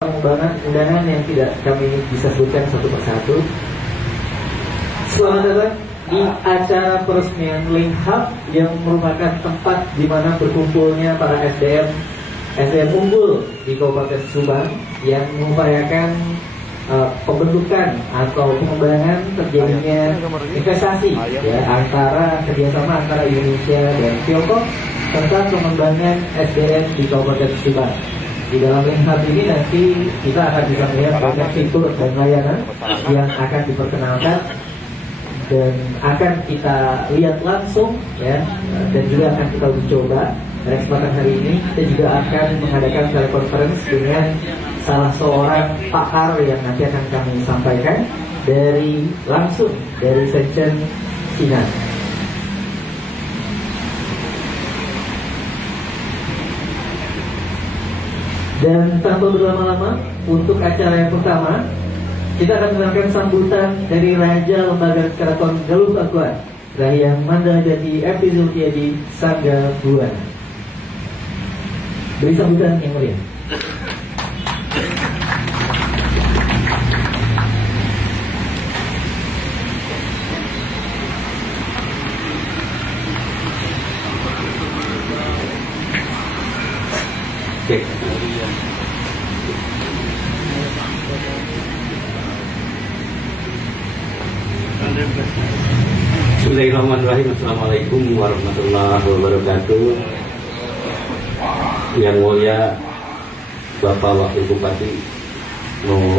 undangan yang tidak kami bisa sebutkan satu persatu. Selamat datang di acara peresmian Link Hub yang merupakan tempat di mana berkumpulnya para SDM unggul di Kabupaten Subang yang mengupayakan pembentukan atau pengembangan terjadinya investasi antara kerjasama antara Indonesia dan Tiongkok tentang pengembangan SDM di Kabupaten Subang. Di dalam Link Hub ini nanti kita akan bisa melihat banyak fitur dan layanan yang akan diperkenalkan dan akan kita lihat langsung dan juga akan kita uji coba. Pada kesempatan hari ini kita juga akan mengadakan telekonferensi dengan salah seorang pakar yang nanti akan kami sampaikan langsung dari Shenzhen, China. Dan tanpa berlama-lama, untuk acara yang pertama kita akan mendengarkan sambutan dari Raja Lembaga Keraton Galuh Pakuan, Rahyang Mandala Jati F. Zulkifli Sangga Buana. Beri sambutan yang meriah. Bismillahirrahmanirrahim. Assalamualaikum warahmatullahi wabarakatuh. Yang mulia Bapak Wakil Bupati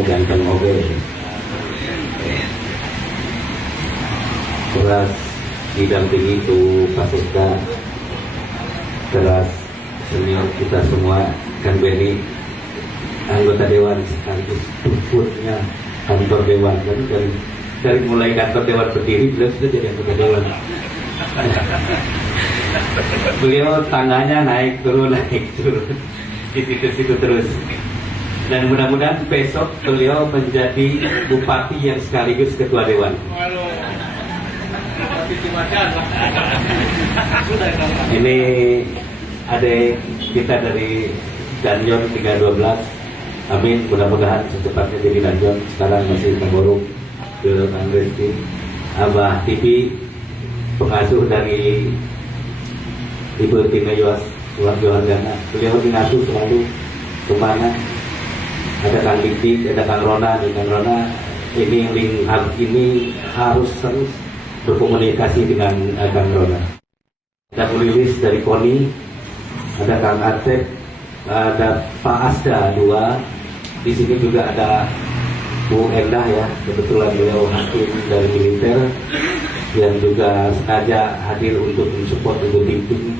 Ganteng Oge, teras didampingi itu Pak Seka, teras senior kita semua, Kang Beni, anggota Dewan sekaligus tukutnya kantor Dewan, dari mulai kantor Dewan berdiri beliau sudah jadi anggota Dewan. Beliau tangganya naik turun di situ terus, dan mudah-mudahan besok beliau menjadi bupati yang sekaligus ketua Dewan. Ini adik kita dari Danjon 312. Amin, mudah-mudahan secepatnya jadi Danjon. Sekarang masih terburuk ke Kang Rizky. Abah TV, pengasuh dari Ibu Tina Sulat Johardana. Beliau mengasuh selalu kemana. Ada Kang Dik, ada Kang Rona. Di Kang Rona ini Link Hub ini harus terus berkomunikasi dengan Kang Rona. Ada Bu Lilis dari KONI, ada Kang Atep, ada Pak Asda 2. Di sini juga ada Bu Endah ya, kebetulan beliau hakim dari militer yang juga sengaja hadir untuk mensupport Ibu Tinting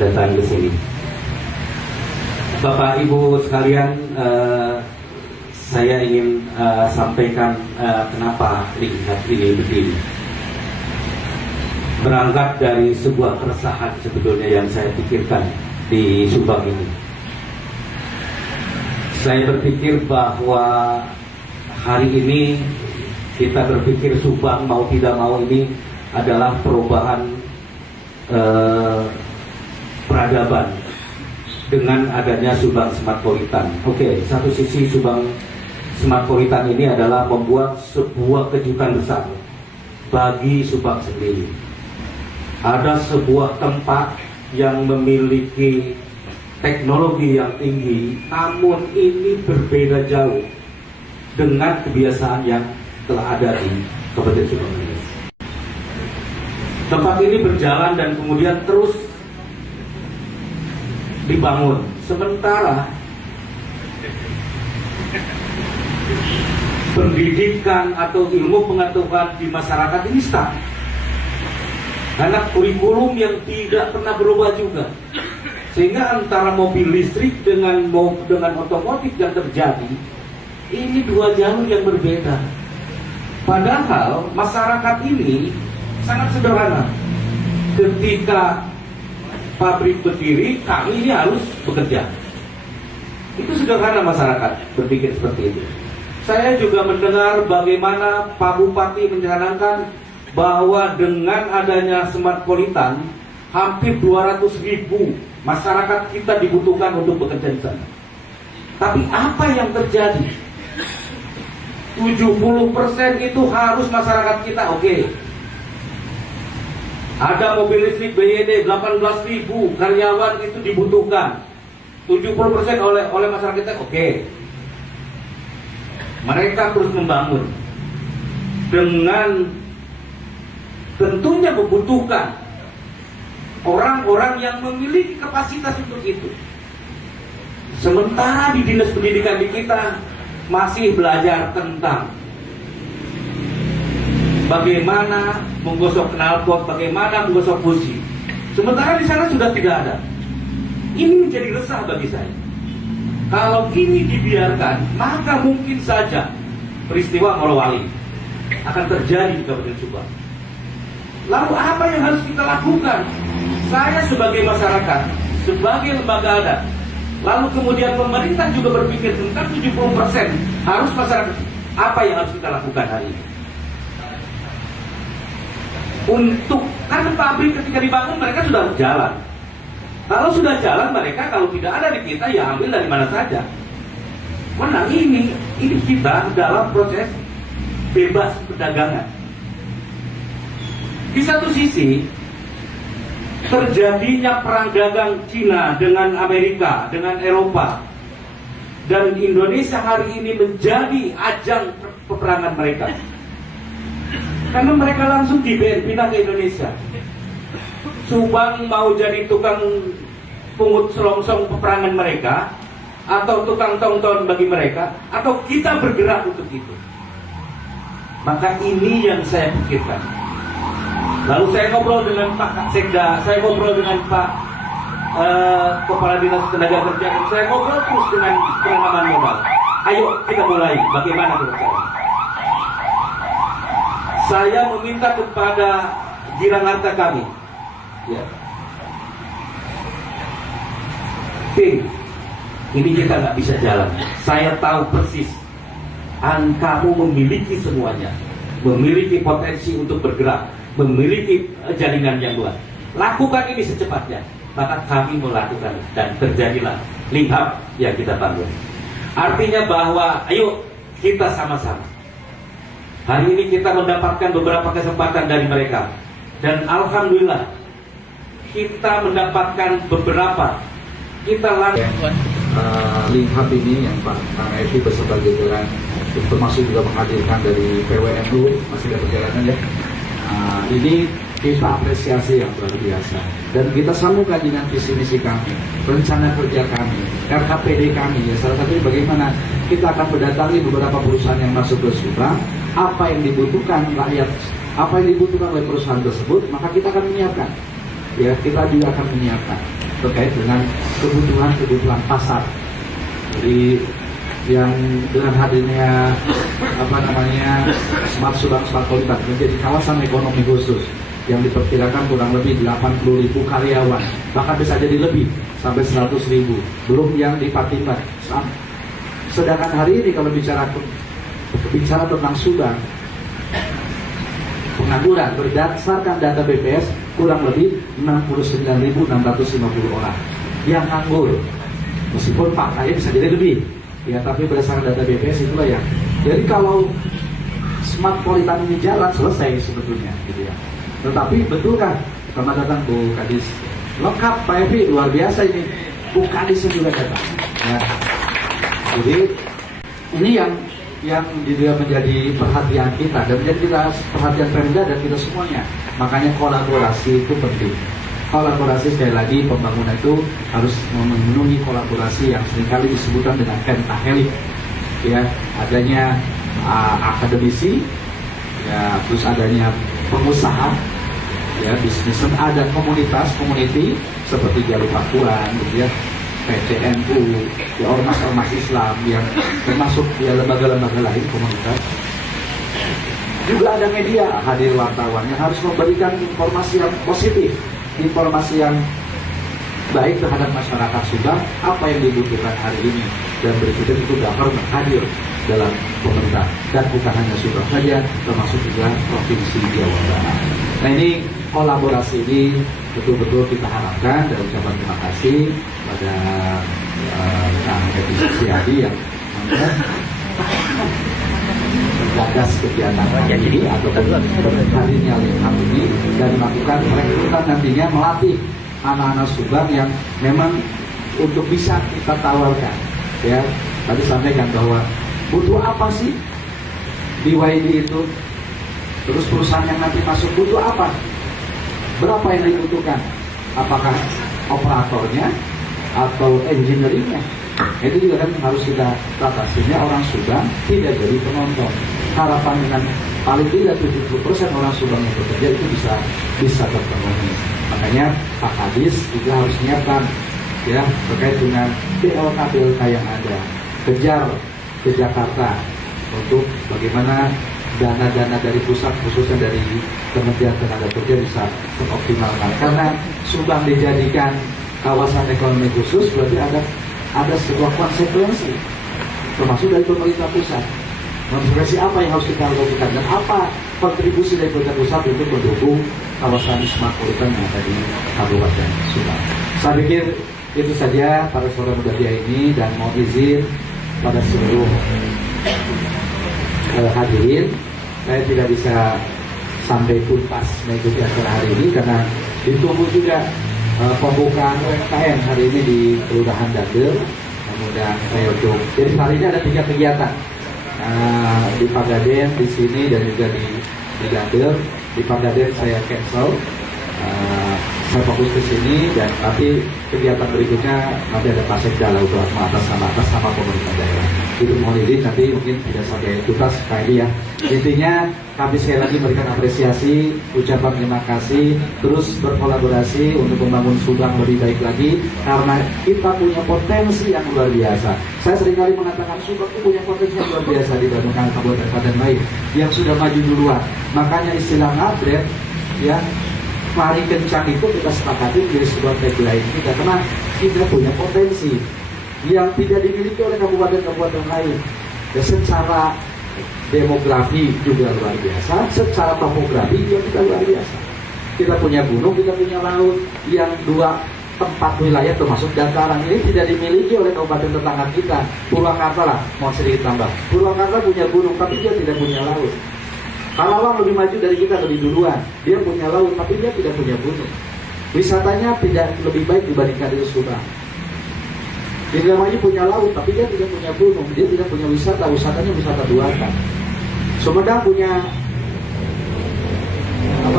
datang ke sini. Bapak Ibu sekalian, saya ingin sampaikan kenapa Link Hub ini berdiri. Berangkat dari sebuah keresahan sebetulnya yang saya pikirkan di Subang ini. Saya berpikir bahwa hari ini kita berpikir Subang mau tidak mau ini adalah perubahan peradaban dengan adanya Subang Smartpolitan. Oke, satu sisi Subang Smartpolitan ini adalah membuat sebuah kejutan besar bagi Subang sendiri. Ada sebuah tempat yang memiliki teknologi yang tinggi, namun ini berbeda jauh dengan kebiasaan yang telah ada di Kabupaten Subang ini. Tempat ini berjalan dan kemudian terus dibangun. Sementara pendidikan atau ilmu pengetahuan di masyarakat ini stuck. Karena kurikulum yang tidak pernah berubah juga. Sehingga antara mobil listrik dengan otomotif yang terjadi, ini dua jalur yang berbeda. Padahal masyarakat ini sangat sederhana. Ketika pabrik berdiri, kami ini harus bekerja. Itu sederhana masyarakat berpikir seperti itu. Saya juga mendengar bagaimana Pak Bupati mencanangkan bahwa dengan adanya Smartpolitan, hampir 200.000 masyarakat kita dibutuhkan untuk bekerja di sana. Tapi apa yang terjadi? 70% itu harus masyarakat kita oke. Ada mobil listrik BYD 18.000 karyawan itu dibutuhkan. 70% oleh masyarakat kita oke. Mereka terus membangun dengan tentunya membutuhkan orang-orang yang memiliki kapasitas untuk itu. Sementara di dinas pendidikan di kita masih belajar tentang bagaimana menggosok knalpot, bagaimana menggosok busi. Sementara di sana sudah tidak ada. Ini menjadi resah bagi saya. Kalau ini dibiarkan, maka mungkin saja peristiwa Morowali akan terjadi di Kabupaten Subang. Lalu apa yang harus kita lakukan? Saya sebagai masyarakat, sebagai lembaga adat, lalu kemudian pemerintah juga berpikir tentang 70% harus masyarakat. Apa yang harus kita lakukan hari ini? Untuk, kan pabrik ketika dibangun mereka sudah jalan. Kalau sudah jalan mereka, kalau tidak ada di kita ya ambil dari mana saja. Menang ini kita dalam proses bebas perdagangan. Di satu sisi terjadinya perang dagang Cina dengan Amerika, dengan Eropa, dan Indonesia hari ini menjadi ajang peperangan mereka. Karena mereka langsung pindah ke Indonesia. Subang mau jadi tukang pungut selongsong peperangan mereka, atau tukang tong-tong bagi mereka, atau kita bergerak untuk itu. Maka ini yang saya pikirkan. Lalu saya ngobrol dengan Pak Sekda, saya ngobrol dengan Pak Kepala Dinas Tenaga Kerja, saya ngobrol terus dengan penanaman modal. Ayo kita mulai, bagaimana kita caranya? Saya meminta kepada girang harta kami, ya, tim, ini kita nggak bisa jalan. Saya tahu persis, kamu memiliki semuanya, memiliki potensi untuk bergerak, memiliki jaringan yang luas. Lakukan ini secepatnya. Maka kami melakukan dan terjadilah link hub yang kita bangun. Artinya bahwa ayo kita sama-sama. Hari ini kita mendapatkan beberapa kesempatan dari mereka, dan alhamdulillah kita mendapatkan beberapa. Kita link hub ini yang Pak Evi beserta jajaran, termasuk juga menghadirkan dari PWNU masih ada perjalanan ya. Ini kita apresiasi yang luar biasa, dan kita sambungkan dengan visi misi kami, rencana kerja kami, RKPD kami ya. Salah satunya bagaimana kita akan mendatangi beberapa perusahaan yang masuk ke Subang, apa yang dibutuhkan rakyat, apa yang dibutuhkan oleh perusahaan tersebut, maka kita akan menyiapkan. Ya, kita juga akan menyiapkan terkait dengan kebutuhan pasar. Jadi yang dengan hadirnya Smart Subang Smart Polybag menjadi kawasan ekonomi khusus yang diperkirakan kurang lebih 80.000 karyawan, bahkan bisa jadi lebih sampai 100.000, belum yang lipat-lipat. Sedangkan hari ini kalau bicara tentang Subang, pengangguran berdasarkan data BPS kurang lebih 69.650 orang yang nganggur. Meskipun faktanya bisa jadi lebih, ya, tapi berdasarkan data BPS itulah ya. Jadi kalau Smart Politan ini jalan, selesai sebetulnya, gitu ya. Tetapi betul kan, selamat datang Bu Kadis, lengkap Pak Evi, luar biasa ini. Bu Kadis juga datang. Ya. Jadi ini yang juga menjadi perhatian kita dan menjadi perhatian Pemda dan kita semuanya. Makanya kolaborasi itu penting. Kolaborasi, sekali lagi, pembangunan itu harus memenuhi kolaborasi yang seringkali disebutkan dengan pentahelik. Ya, adanya akademisi, ya, terus adanya pengusaha, ya, bisnis, ada komunitas, community seperti Jalur Pakuan, gitu ya, PCNU, ya, ormas-ormas Islam yang termasuk ya lembaga-lembaga lain komunitas. Juga ada media, hadir wartawan yang harus memberikan informasi yang positif, informasi yang baik terhadap masyarakat Subang, apa yang dibutuhkan hari ini, dan berikutnya itu dapat hadir dalam pemerintah, dan bukan hanya Subang saja, termasuk juga Provinsi Jawa Barat. Nah, ini kolaborasi ini betul-betul kita harapkan, dan ucapan terima kasih pada Kang Edi Susiadi yang menggagas kegiatan ini ataupun hadirnya Linham ini, dan melakukan rekrutan nantinya melatih anak-anak Subang yang memang untuk bisa kita tawarkan. Ya, tadi sampaikan bahwa butuh apa sih di YD itu, terus perusahaan yang nanti masuk butuh apa, berapa yang dibutuhkan, apakah operatornya atau engineeringnya. Itu juga kan harus kita tata sehingga orang Subang tidak jadi penonton. Harapan dengan paling tidak 70% orang Subang yang bekerja itu bisa terpenuhi. Makanya Pak Kadis juga harus menyiapkan ya terkait dengan BLK yang ada, kejar ke Jakarta untuk bagaimana dana-dana dari pusat khususnya dari Kementerian Tenaga Kerja bisa teroptimalkan. Karena Subang dijadikan kawasan ekonomi khusus berarti ada sebuah konsekuensi termasuk dari pemerintah pusat. Konsekuensi apa yang harus kita lakukan dan apa kontribusi dari pemerintah pusat untuk mendukung kawasan smart politan yang ada di Kabupaten Subang. Saya pikir itu saja para saudara muda ini, dan mau izin pada seluruh hadirin, saya tidak bisa sampai tuntas mengikuti acara hari ini karena ditunggu juga pembukaan UMKM hari ini di Kelurahan Dagel, kemudian Peyodong. Jadi hari ini ada 3 kegiatan di Pagaden, di sini dan juga di Dagel. Di Pagaden saya cancel, saya fokus ke sini, dan nanti kegiatan berikutnya nanti ada Pasekda untuk atas sama pemerintah daerah. Itu mohon izin nanti mungkin tidak sampai tuntas kayak ini ya. Intinya kami sekali lagi memberikan apresiasi, ucapan terima kasih, terus berkolaborasi untuk membangun Subang lebih baik lagi karena kita punya potensi yang luar biasa. Saya seringkali mengatakan Subang itu punya potensi yang luar biasa dibandingkan kabupaten lain yang sudah maju duluan. Makanya istilah ngabret ya, mari kencang itu kita sepakati menjadi sebuah tagline kita karena kita punya potensi yang tidak dimiliki oleh kabupaten-kabupaten lain. Ya, secara demografi juga luar biasa, secara topografi juga kita luar biasa. Kita punya gunung, kita punya laut, yang 2 tempat wilayah termasuk dataran ini tidak dimiliki oleh kabupaten tetangga kita. Purwakarta lah, mau sedikit tambah. Purwakarta punya gunung, tapi dia tidak punya laut. Karawang lebih maju dari kita lebih duluan, dia punya laut, tapi dia tidak punya gunung. Wisatanya tidak lebih baik dibandingkan dengan Subang. Indramayu punya laut, tapi dia tidak punya gunung, dia tidak punya wisatanya wisata buatan. Sumedang punya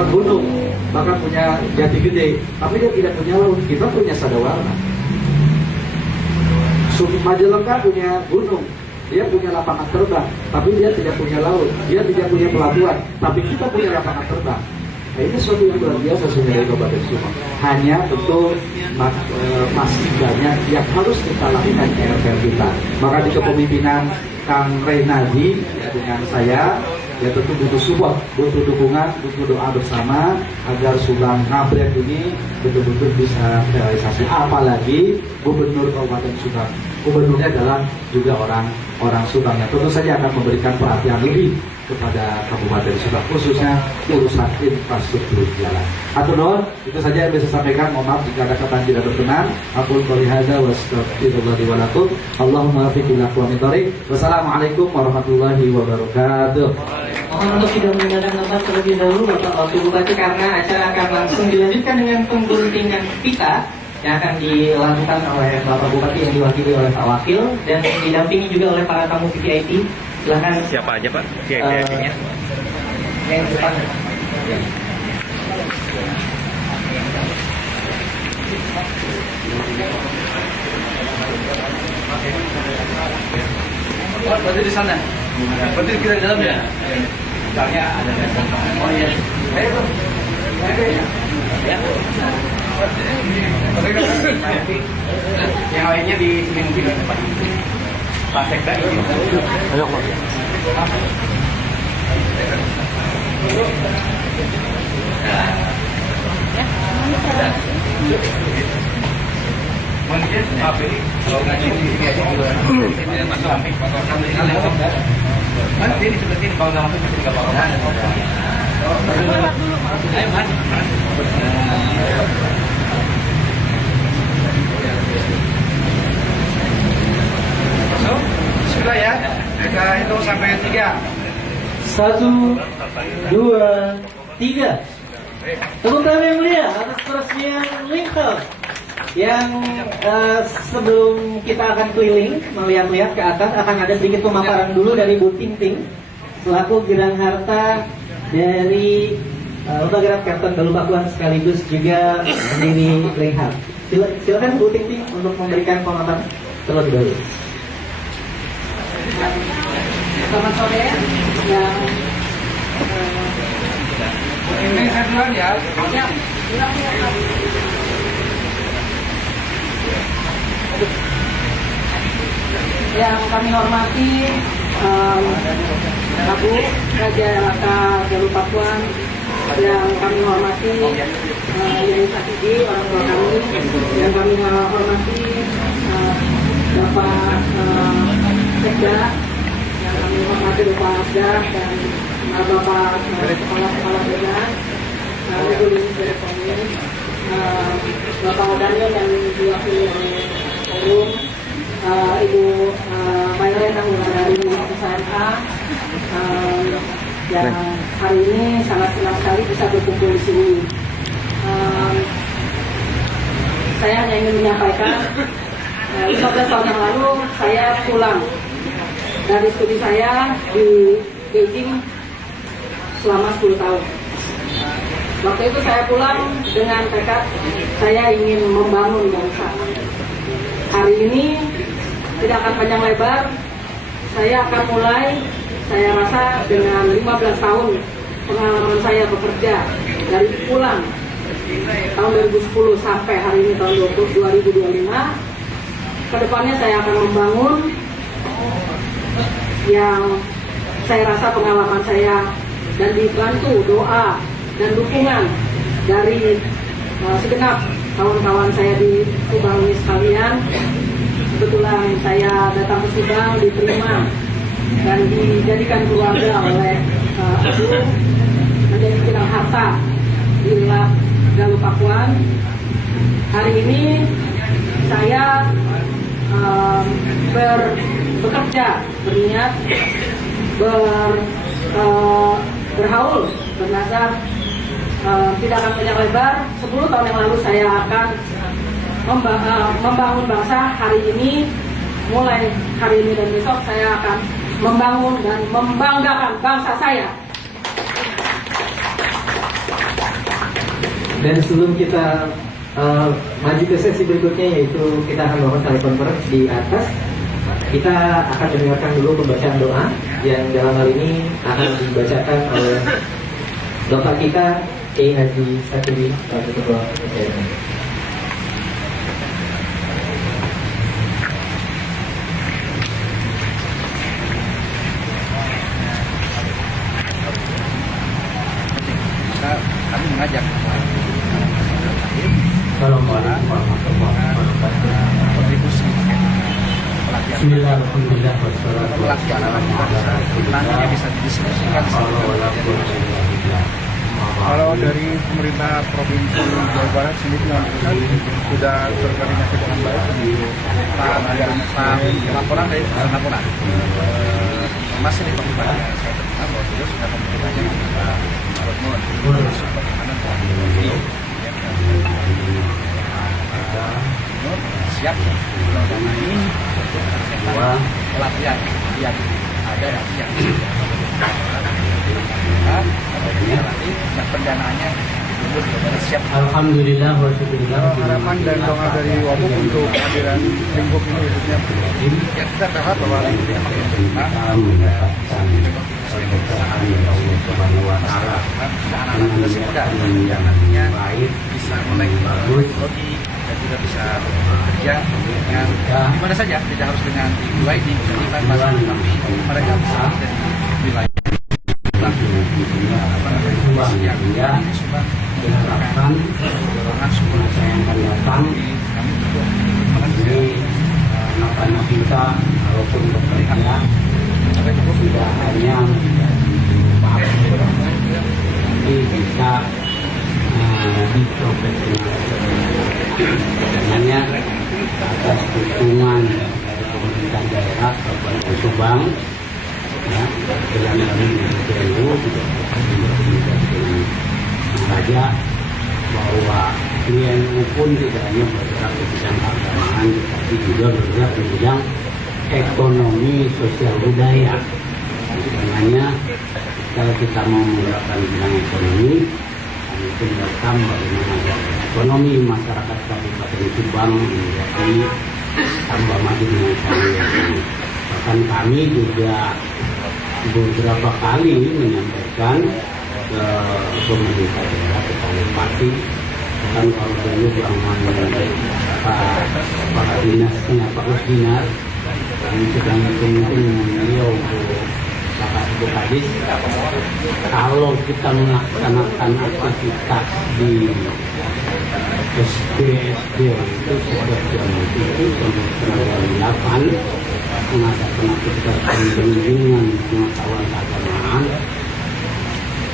gunung, bahkan punya Jati Gede, tapi dia tidak punya laut. Kita punya Sadawarna. Majalengka punya gunung, dia punya lapangan terbang, tapi dia tidak punya laut. Dia tidak punya pelabuhan, tapi kita punya lapangan terbang. Nah, ini sesuatu yang luar biasa sebenarnya Kabupaten Subang. Hanya tentu masih banyak yang harus kita lakukan PR kita. Maka di kepemimpinan Kang Reynadi ya, dengan saya ya tentu butuh support, butuh dukungan, butuh doa bersama agar Subang Ngabret ini betul-betul bisa realisasi. Apalagi Gubernur Kabupaten Subang, gubernurnya adalah juga orang Subang yang tentu saja akan memberikan perhatian lebih kepada Kabupaten Subang, khususnya urusan infrastruktur jalan. Atur nuhun, itu saja yang bisa saya sampaikan. Mohon maaf jika ada kata yang tidak berkenan. Aqul qouli hadza wa astaghfirullahi wa lakum. Allahumma waffiq ila aqwamit thoriq. Wassalamualaikum warahmatullahi wabarakatuh. Mohon untuk tidak menggunakan tempat terlebih dahulu Bapak Wakil Bupati karena acara akan langsung dilanjutkan dengan pengguntingan pita yang akan dilakukan oleh Bapak Bupati yang diwakili oleh Pak Wakil dan didampingi juga oleh para tamu VIP. Silahkan. Siapa aja Pak VIP-nya? Yang depan. Berarti di sana. Berarti kita di dalam ya. Misalnya ada. Oh iya. Ayo tuh. Ya. Yang lainnya di sini mungkin di tempat ini. Pak Sekda ini. Ayo Pak. Mungkin maaf ini kalau ngaji di sini aja juga tidak masuk samping nanti ini seperti ini kalau nggak masuk tidak apa-apa. Ayo, Mas. So, sudah ya. Kita hitung sampai 3. 1, 2, 3. Tepuk tangan yang mulia atas peresmian Link Hub yang sebelum kita akan keliling melihat-lihat ke atas akan ada sedikit pemaparan dulu dari Bu Ting Ting selaku Gerang Harta dari Lembaga Kapten Galuh Pakuan sekaligus juga pendiri Link Hub. Silakan Bu Ting Ting untuk memberikan pemaparan terlebih dahulu. Selamat sore yang Ini saya duluan ya. yang kami hormati Abu Raja Laka Galuh Pakuan, yang kami hormati Yai Sakidi, orang tua kami, yang kami hormati Bapak Sekda, yang kami hormati Bapak Asda dan Bapak Kepala Daerah, Ibu Lini Direkomin, Bapak Daniel yang diwakili oleh Forum, Ibu Maylin anggota dari SMA, yang hari ini sangat senang sekali bisa berkumpul di sini. Saya hanya ingin menyampaikan 15 tahun yang lalu saya pulang dari studi saya di Beijing selama 10 tahun. Waktu itu saya pulang dengan tekad saya ingin membangun bangsa. Hari ini tidak akan panjang lebar, saya akan mulai, saya rasa dengan 15 tahun pengalaman saya bekerja dari pulang tahun 2010 sampai hari ini tahun 2025. Kedepannya saya akan membangun yang saya rasa pengalaman saya dan dibantu doa dan dukungan dari segenap kawan-kawan saya di Subang ini sekalian. Kebetulan saya datang ke Subang, diterima dan dijadikan keluarga oleh Abu menjadi Gerang Harta di Lak Galuh Pakuan. Hari ini saya bekerja, berniat, berhaul, bernazar tidak akan panjang lebar. 10 tahun yang lalu saya akan membangun bangsa. Hari ini, mulai hari ini dan besok saya akan membangun dan membanggakan bangsa saya. Dan sebelum kita maju ke sesi berikutnya, yaitu kita akan melakukan telekonferensi di atas, kita akan mendengarkan dulu pembacaan doa yang dalam hal ini akan dibacakan oleh Bapak kita Kiai Haji Sakidi Selaku Ketua PPM. Kami mengajak Assalamualaikum warahmatullahi wabarakatuh. kontribusi pelatihan Bismillahirrahmanirrahim. Wassalatu pelatihan wassalamu ala nantinya rasulillah. bisa didiskusikan Kalau dari pemerintah Provinsi Jawa Barat sendiri melakukan sudah terkoordinasi dengan baik untuk laporan dari laporan masih di pemerintahan saya terima bahwa beliau sudah komunikasi dengan Pak Rotmon pertahanan siap mendanai pelatihan yang ada nanti yang nanti yang pendanaannya siap. Alhamdulillah wa syukurillah. harapan dan doa dari Wabuk untuk kehadiran lingkup ini khususnya Ya kita berharap bahwa ini makin berkembang. Mendapatkan keberkahan dari Allah Subhanahu wa taala. Anak-anak generasi muda yang nantinya bisa mulai teknologi dan juga bisa bekerja dengan di mana saja, tidak harus dengan di UID, tapi mereka bisa dari wilayah yang Subang diharapkan dorongan semua masa yang akan datang kami juga ini anak-anak kita walaupun bekerja tidak hanya ini bisa diprofesionalkan. Dengannya atas dukungan dari pemerintah daerah Kabupaten Subang, ya, dalam kami DPU juga dengan raja bahwa PNU pun tidak hanya bergerak di bidang keagamaan, tetapi juga bergerak di bidang ekonomi sosial budaya. Dengannya kalau kita mau menggerakkan bidang ekonomi, kami pun welcome bagaimana ekonomi masyarakat Kabupaten Subang menjadi tambah maju dengan sangat. Bahkan kami juga beberapa kali menyampaikan ke pemerintah daerah, ke bupati, kan kalau dulu para dinasnya Pak Usdinar, kami sedang mungkin beliau Bapak Ibu Kadis, kalau kita melaksanakan aktivitas di SD itu sejak jam 7 sampai jam 8 mengadakan aktivitas pembimbingan pengetahuan keagamaan,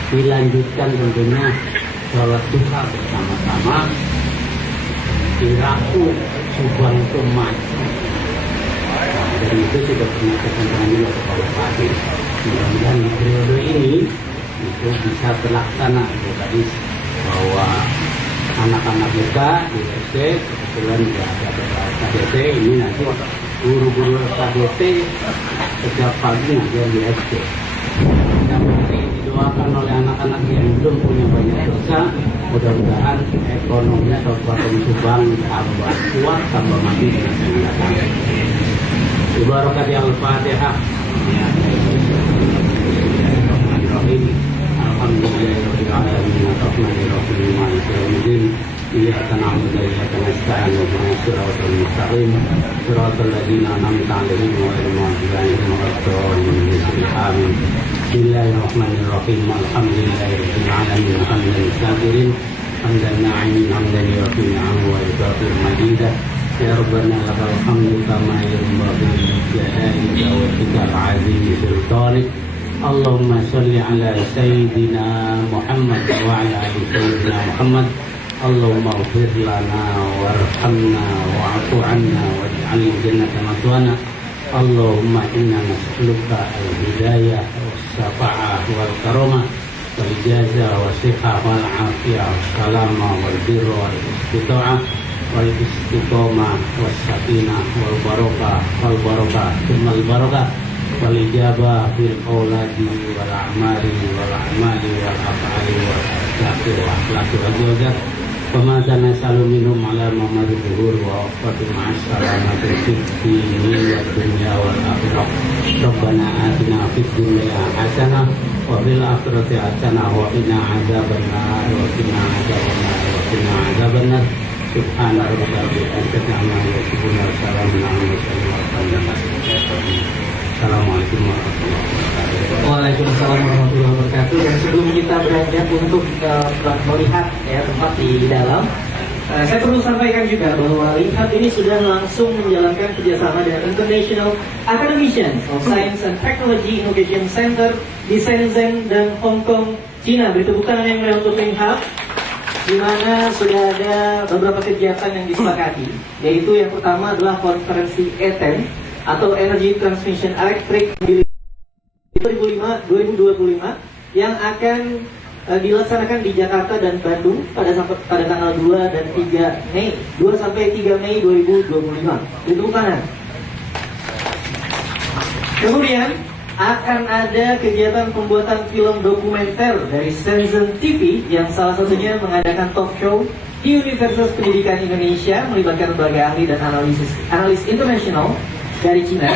dilanjutkan tentunya sholat duha bersama-sama, Iraku Subang itu maju. Dan itu sudah pernah disampaikan oleh Bapak Bupati. Mudah-mudahan di periode ini itu bisa terlaksana. Tadi bahwa anak-anak kita di SD kebetulan tidak ada KDT, ini nanti guru-guru KDT setiap pagi ngajar di SD. Setiap hari didoakan oleh anak-anak yang belum punya banyak dosa. Mudah-mudahan ekonomi Kabupaten Subang tambah kuat, tambah maju dengan yang datang. Ibarakati Al-Fatihah. Alhamdulillahirabbil alamin arrahmanirrahim maliki yaumiddin iyyaka na'budu wa iyyaka nasta'in ihdinas siratal mustaqim siratal ladzina an'amta 'alaihim ghairil maghdubi 'alaihim waladdallin. Amin. Bismillahirrahmanirrahim. Alhamdulillahirabbil alamin hamdan syakirin hamdan na'imin hamdan yu'ti ni'amahu wa yukaffir majidah. Ya Rabbana lakal hamdu kama yanbaghi li jalali wajhikal 'azimi sultanik. Allahumma sholli ala sayyidina Muhammad wa ala ali sayyidina Muhammad. Allahumma ighfir lana warhamna wa'fu 'anna waj'al jannata maswana. Allahumma inna nas'aluka al-hidayah was-shafa'ah wal karamah wal jaza was-sihhah wal 'afiyah was-salama wal birra wal istita'ah wal istiqomah was sakinah wal barakah thummal barakah wal ijabah fil auladi wal a'mali wal af'ali wal akhlaqi wal zawjat wa ma tanasalu minhum ala mamari dhuhur wa waqatu ma'as salamati fid dini wad dunya wal akhirah. Rabbana atina fid dunya hasanah wa fil akhirati hasanah wa qina adzabannar wa qina adzabannar wa qina adzabannar. Subhana rabbika rabbil izzati amma yasifun wa salamun alal mursalin. Assalamualaikum warahmatullahi wabarakatuh. Waalaikumsalam warahmatullahi wabarakatuh. Dan sebelum kita beranjak untuk melihat ya tempat di dalam, saya perlu sampaikan juga bahwa Linhub ini sudah langsung menjalankan kerjasama dengan International Academicians of Science and Technology Innovation Center di Shenzhen dan Hong Kong, Cina. Beri tepuk tangan yang meriah untuk Linhub, di mana sudah ada beberapa kegiatan yang disepakati, yaitu yang pertama adalah konferensi ETEM atau Energy Transmission Electric 2025 yang akan dilaksanakan di Jakarta dan Bandung pada tanggal 2 dan 3 Mei 2 sampai 3 Mei 2025. Itu kanan. Kemudian akan ada kegiatan pembuatan film dokumenter dari Shenzhen TV yang salah satunya mengadakan talk show di Universitas Pendidikan Indonesia melibatkan berbagai ahli dan analis internasional dari Cina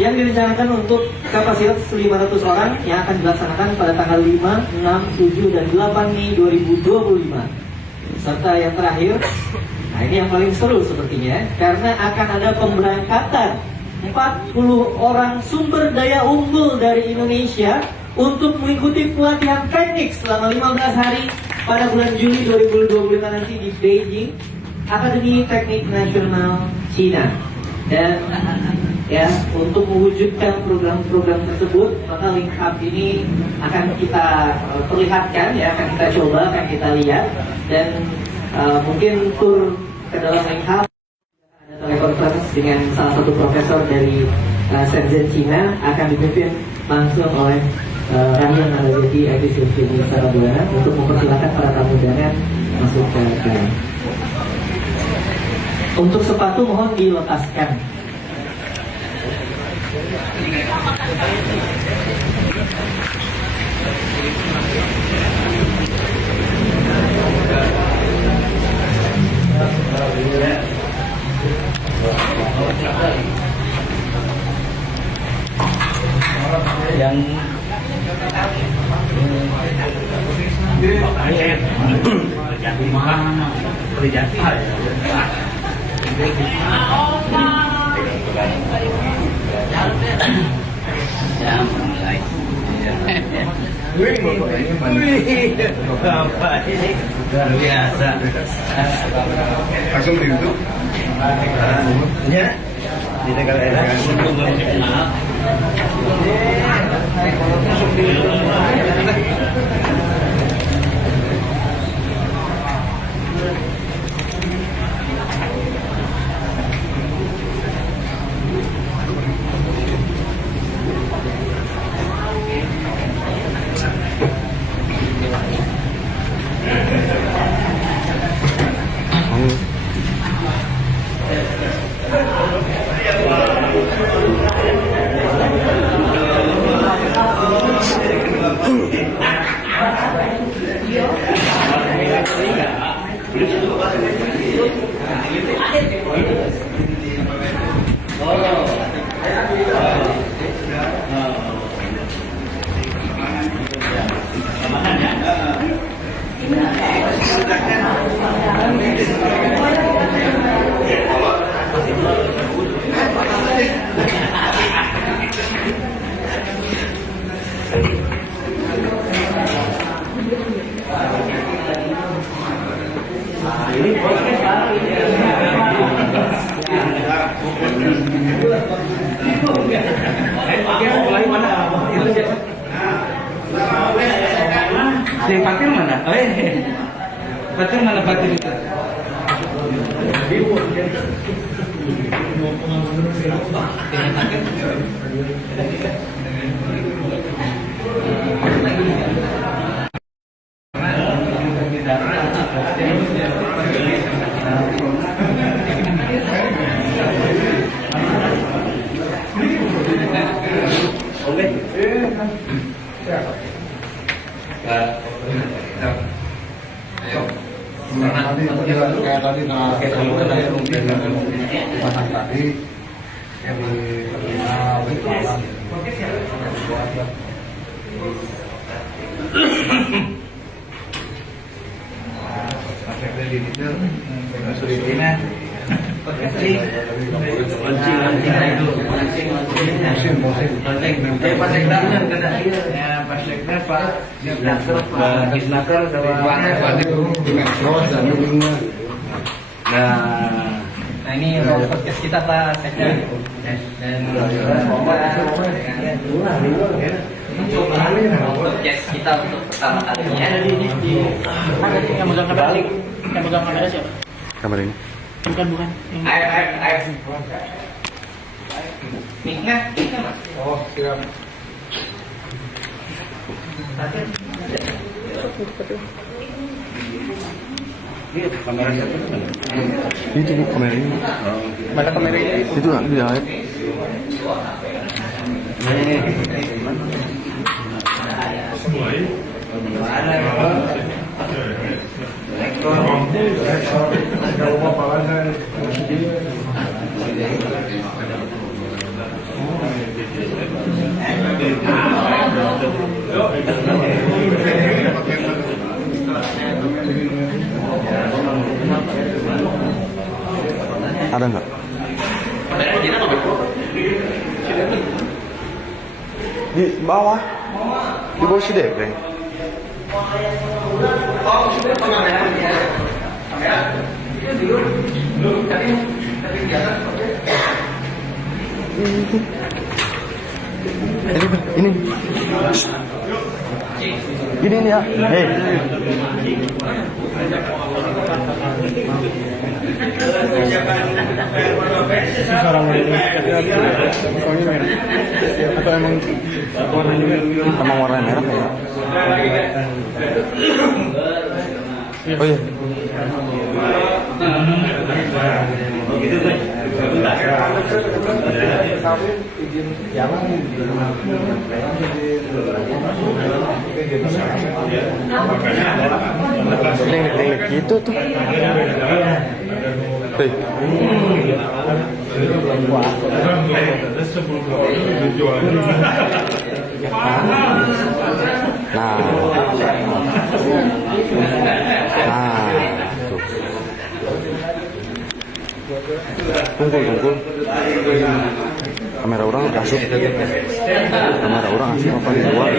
yang direncanakan untuk kapasitas 500 orang yang akan dilaksanakan pada tanggal 5, 6, 7, dan 8 Mei 2025. Serta yang terakhir, nah ini yang paling seru sepertinya, karena akan ada pemberangkatan 40 orang sumber daya unggul dari Indonesia untuk mengikuti pelatihan teknik selama 15 hari pada bulan Juli 2025 nanti di Beijing, Akademi Teknik Nasional Cina. Dan ya untuk mewujudkan program-program tersebut, maka Link Hub ini akan kita perlihatkan, ya akan kita coba, akan kita lihat, dan mungkin tur ke dalam Link Hub ada telekonferensi dengan salah satu profesor dari Shenzhen Cina, akan dipimpin langsung oleh Rahyan Nadajati IT Sylvie Sarabuana untuk mempersilahkan para tamu undangan masuk ke dalam. Untuk sepatu mohon dilepaskan. Yang biasa. Langsung itu. Ya, di negara Yang patir mana? Patir mana patir itu? Kayak tadi pasang tadi yang di Wikalan. Nah ini podcast kita Pak Sekda. Dan podcast kita untuk pertama kalinya. Yang megang kamera sih. Yang megang kamera siapa? Kamera ini. Bukan. Ayo. Miknya Mas. Oh, siap. Kamera siapa? Itu bu kamera ini. Mana kameranya? Itu nggak bisa. Ada nggak? Di bawah. Di bawah si Dek. Ini. Gini nih ya. Hei. Atau emang warna merah ya? Oh iya. Link gitu tuh. Hei. Nah, tunggu. Kamera orang asup apa di luar?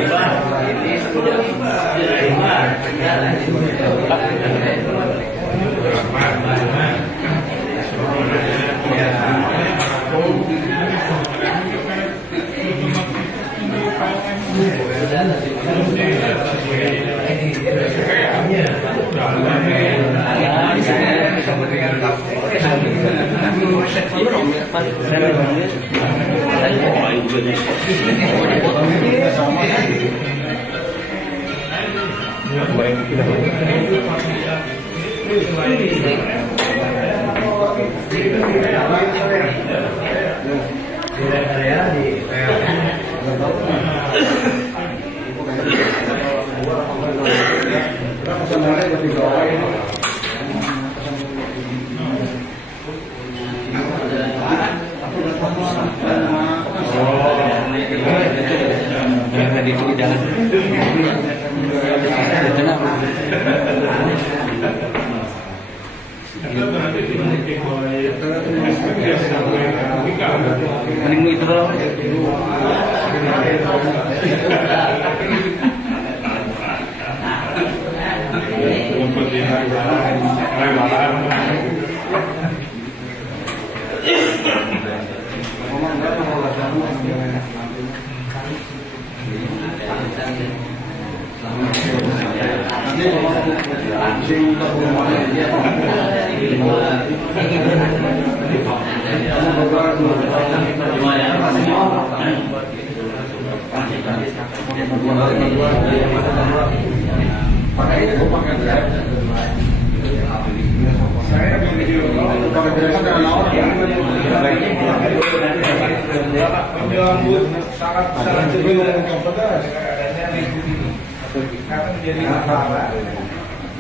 Karena menjadi masalah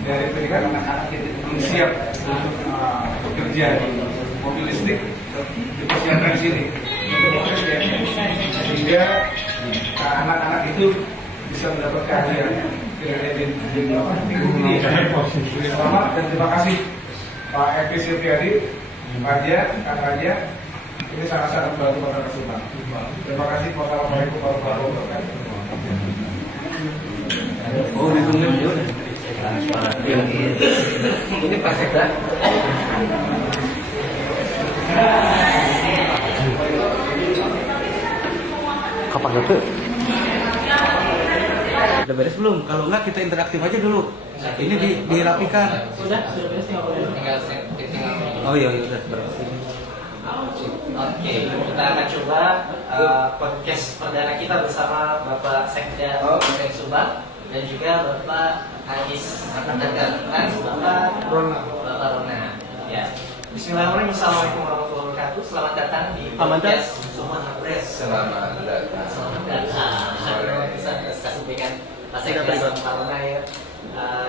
dari pendidikan anak-anak yang belum siap untuk bekerja mobil listrik dipersiapkan di sini sehingga anak-anak itu bisa mendapat keahlian. Selamat dan terima kasih Pak Epi Silviadi, Raja, Kak Raja. Ini sangat-sangat membantu Kota Subang. Terima kasih. Wassalamualaikum warahmatullahi wabarakatuh. Oh, ditunggu ya. Ini Pak Sekda. Kapan itu? Udah beres belum? Kalau enggak kita interaktif aja dulu. Ini dirapikan. Sudah beres tinggal Oh iya udah beres. Oke, kita akan coba podcast perdana kita bersama Bapak Sekda Kabupaten Subang dan juga Bapak Hadis Bapak Rona. Ya. Bismillahirrahmanirrahim. Assalamualaikum warahmatullahi wabarakatuh. Selamat datang di podcast Subang Apres. Selamat datang. Bisa sampaikan Pak Sekda dan Pak Rona ya.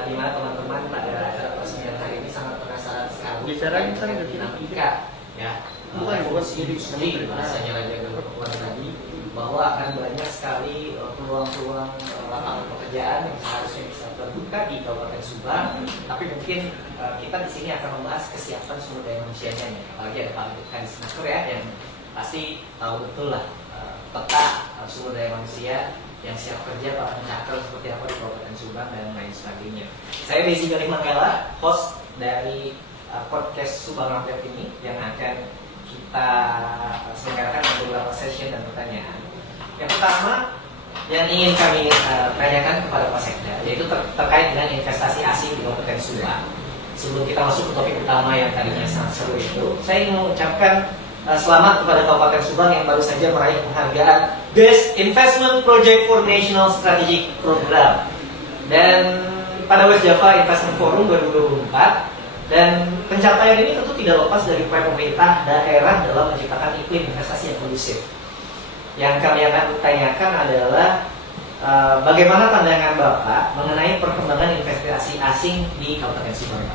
Di mana teman-teman pada acara peresmian hari ini sangat penasaran sekali dengan dinamika ya. Revolusi industri bahasanya Raja Galuh tadi bahwa akan banyak sekali peluang-peluang lapangan pekerjaan yang seharusnya bisa terbuka di Kabupaten Subang, tapi mungkin kita di sini akan membahas kesiapan sumber daya manusianya nih. Apalagi ada Pak Kadis Naker ya yang pasti tahu betul lah peta sumber daya manusia yang siap kerja para pencakar seperti apa di Kabupaten Subang dan lain sebagainya. Saya Desi Galih Manggala, host dari podcast Subang Ampere ini yang akan kita selenggarakan beberapa session dan pertanyaan. Yang pertama yang ingin kami tanyakan kepada Pak Sekda, yaitu terkait dengan investasi asing di Kabupaten Subang. Sebelum kita masuk ke topik utama yang tadinya sangat seru itu, saya ingin mengucapkan selamat kepada Kabupaten Subang yang baru saja meraih penghargaan Best Investment Project for National Strategic Program. Dan pada West Java Investment Forum 2024, dan pencapaian ini tentu tidak lepas dari upaya pemerintah daerah dalam menciptakan iklim investasi yang kondusif. Yang kami akan tanyakan adalah bagaimana pandangan Bapak mengenai perkembangan investasi asing di Kabupaten Subang?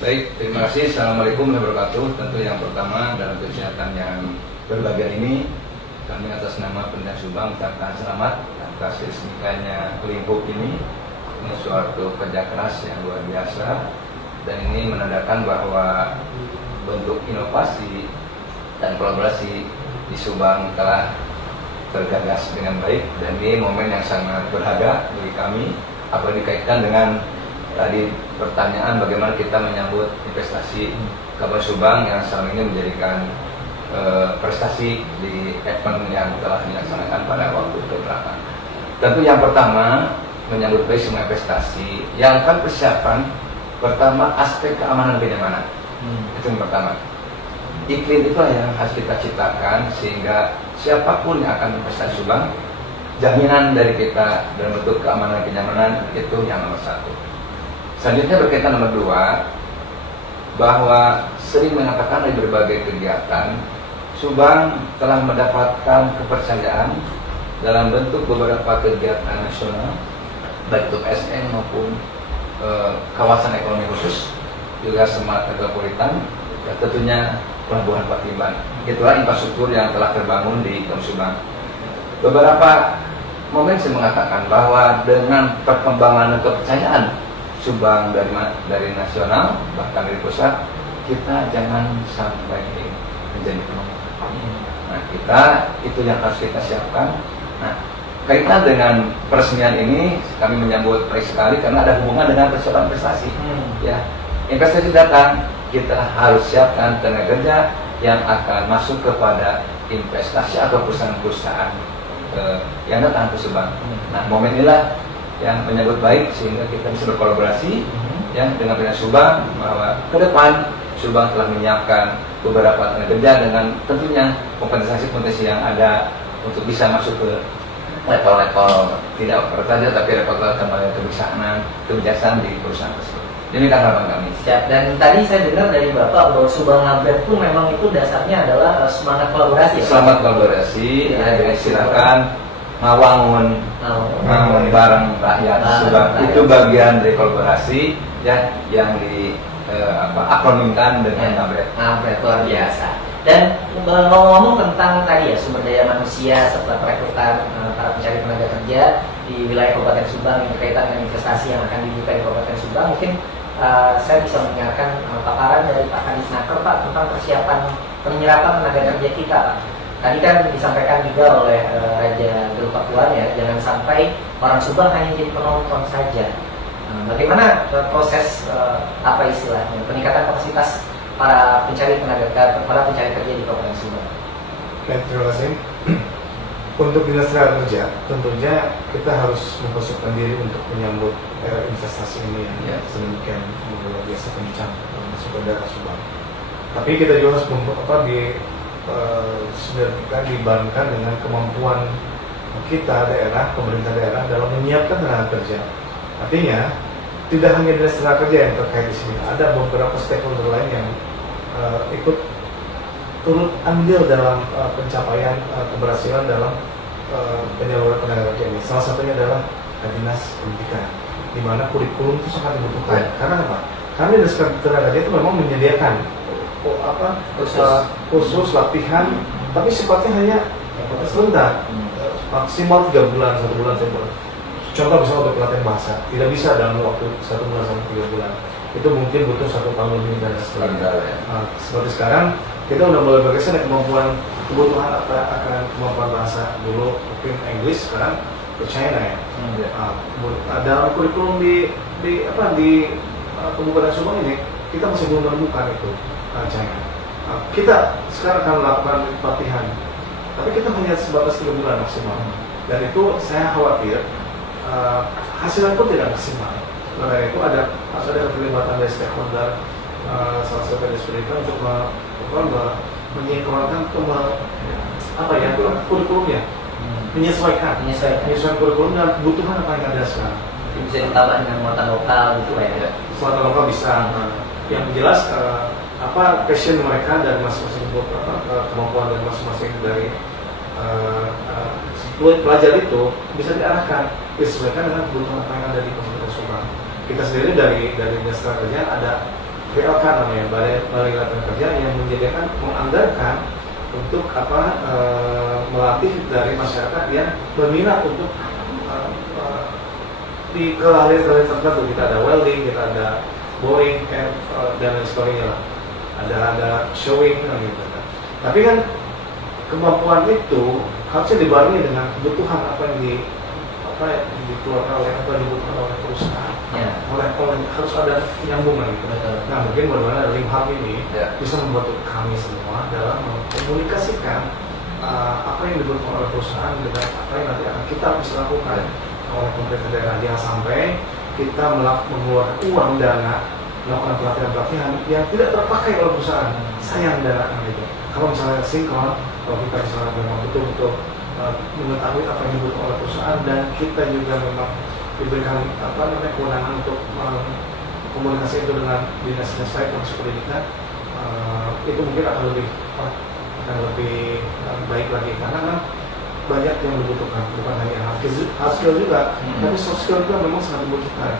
Baik, terima kasih. Assalamualaikum warahmatullahi wabarakatuh. Tentu yang pertama dalam kesehatan yang berbahagia ini, kami atas nama Pemda Subang ucapkan selamat atas diresmikannya lingkup ini. Ini suatu kerja keras yang luar biasa, dan ini menandakan bahwa bentuk inovasi dan kolaborasi di Subang telah tergagas dengan baik, dan ini momen yang sangat berharga bagi kami. Apa dikaitkan dengan tadi pertanyaan bagaimana kita menyambut investasi Kabupaten Subang yang selama ini menjadikan prestasi di event yang telah dilaksanakan pada waktu kebelakang. Tentu yang pertama menyambut baik semua investasi yang akan persiapan. Pertama, aspek keamanan dan kenyamanan. Itu yang pertama. Iklim itu yang harus kita ciptakan sehingga siapapun yang akan investasi Subang, jaminan dari kita dalam bentuk keamanan dan kenyamanan itu yang nomor satu. Selanjutnya berkaitan nomor dua, bahwa sering mengatakan dari berbagai kegiatan, Subang telah mendapatkan kepercayaan dalam bentuk beberapa kegiatan nasional, baik itu SN maupun kawasan ekonomi khusus, juga smart metropolitan, dan tentunya pelabuhan Patimban. Itulah infrastruktur yang telah terbangun di Kabupaten Subang. Beberapa momen saya mengatakan bahwa dengan perkembangan dan kepercayaan Subang dari nasional bahkan dari pusat, kita jangan sampai menjadi penonton. Nah, kita itu yang harus kita siapkan. Nah, kaitan dengan peresmian ini kami menyambut baik sekali karena ada hubungan dengan persiapan investasi. Ya, investasi datang, kita harus siapkan tenaga kerja yang akan masuk kepada investasi atau perusahaan-perusahaan yang datang ke Subang. Nah, momen inilah yang menyambut baik sehingga kita bisa berkolaborasi ya dengan Pemda Subang bahwa ke depan Subang telah menyiapkan beberapa tenaga kerja dengan tentunya kompensasi-kompensasi yang ada untuk bisa masuk ke level-level tidak operator saja, tapi level kembali kebijaksanaan di perusahaan tersebut. Demikian harapan kami. Siap. Dan tadi saya dengar dari Bapak bahwa Subang Ngabret itu memang itu dasarnya adalah semangat kolaborasi. Semangat kolaborasi, ya, silakan membangun bareng rakyat Subang. Itu bagian dari kolaborasi ya yang di akronimkan dengan Ngabret. Ngabret luar biasa. Dan ngomong-ngomong tentang tadi ya sumber daya manusia serta perekrutan para pencari tenaga kerja di wilayah Kabupaten Subang yang berkaitan dengan investasi yang akan dibuka di Kabupaten Subang, mungkin saya bisa mendengarkan paparan dari Pak Kadis Naker, Pak, tentang persiapan penyerapan tenaga kerja kita, Pak. Tadi kan disampaikan juga oleh Raja Gelu Pakuan ya, jangan sampai orang Subang hanya jadi penonton saja. Bagaimana proses apa istilahnya peningkatan kapasitas para pencari kerja di Kabupaten Subang? Baik, terima kasih. Untuk dinas tenaga kerja, tentunya kita harus mempersiapkan diri untuk menyambut era investasi ini yang sedemikian luar biasa kencang masuk ke daerah Subang. Tapi kita juga harus dibarengkan dengan kemampuan kita daerah, pemerintah daerah dalam menyiapkan tenaga kerja. Artinya tidak hanya dinas tenaga kerja yang terkait di sini, ada beberapa stakeholder lain yang ikut turut andil dalam pencapaian keberhasilan dalam penyaluran tenaga kerja ini. Salah satunya adalah dinas pendidikan, di mana kurikulum itu sangat dibutuhkan. Karena apa? Karena dinas tenaga kerja itu memang menyediakan khusus latihan, tapi sifatnya hanya sebentar, maksimal 3 bulan, 1 bulan, 1 bulan. Contoh misalnya untuk pelatihan bahasa, tidak bisa dalam waktu 1 bulan sampai 3 bulan. Itu mungkin butuh 1 tahun lebih dan sebagainya. Seperti sekarang kita udah mulai bergeser kemampuan kebutuhan akan kemampuan bahasa. Dulu mungkin Inggris, sekarang ke China ya. Dalam kurikulum di Kabupaten Subang ini kita masih belum menemukan itu China. kita sekarang akan melakukan pelatihan, tapi kita hanya sebatas 3 bulan maksimal, dan itu saya khawatir hasilnya pun tidak maksimal. Karena itu harus ada keterlibatan dari stakeholder, salah satu dari pendidikan untuk menyinkronkan kurikulumnya, menyesuaikan kurikulum dan kebutuhan apa yang ada sekarang. Bisa ditambah dengan muatan lokal gitu ya. Muatan lokal bisa. Yang jelas passion mereka dan masing-masing kemampuan dari masing-masing dari pelajar itu bisa diarahkan, disesuaikan dengan kebutuhan apa yang ada di Kabupaten Subang. Kita sendiri dari Dinas Tenaga Kerja ada BLK namanya, Balai Latihan Kerja, yang menganggarkan untuk melatih dari masyarakat yang berminat untuk di keahlian tertentu. Kita ada welding, kita ada boring, dan lain sebagainya lah. Ada showing gitu kan. Tapi kan kemampuan itu harusnya dibarengi dengan kebutuhan apa yang dikeluarkan oleh apa yang dibutuhkan oleh perusahaan. Harus ada nyambungan gitu. Nah, mungkin mudah-mudahan Limhab ini bisa membantu kami semua dalam mengkomunikasikan apa yang dibutuhkan oleh perusahaan dengan apa yang nanti akan kita bisa lakukan oleh pemerintah daerah. Jangan sampai kita mengeluarkan uang dana melakukan pelatihan-pelatihan yang tidak terpakai oleh perusahaan. Sayang dana gitu. Kalau misalnya sinkron, kalau kita misalnya memang betul-betul mengetahui apa yang dibutuhkan oleh perusahaan, dan kita juga memang diberikan kewenangan untuk komunikasi itu dengan dinas-dinas lain termasuk pendidikan, itu mungkin akan lebih baik lagi, karena banyak yang dibutuhkan, bukan hanya hard skill juga, tapi soft skill juga memang sangat dibutuhkan.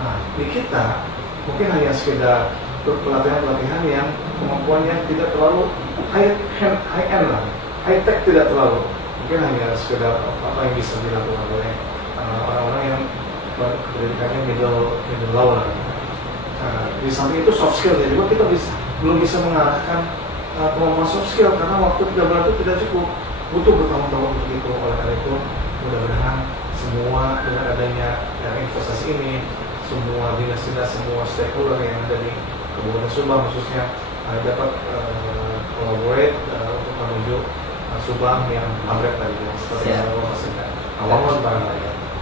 Nah, di kita mungkin hanya sekedar pelatihan-pelatihan yang kemampuannya tidak terlalu high end lah, high tech tidak terlalu, mungkin hanya sekedar apa yang bisa dilakukan oleh orang-orang yang pendidikannya middle low lah. Di samping itu soft skill juga kita belum bisa mengarahkan kemampuan soft skill, karena waktu 3 bulan itu tidak cukup, butuh bertahun-tahun untuk itu. Oleh karena itu mudah-mudahan semua dengan adanya investasi ini, semua dinas-dinas, semua stakeholder yang ada di Kabupaten Subang khususnya dapat collaborate untuk menuju Subang yang amrek tadi, seperti yang saya maksudkan. Awal barangkali.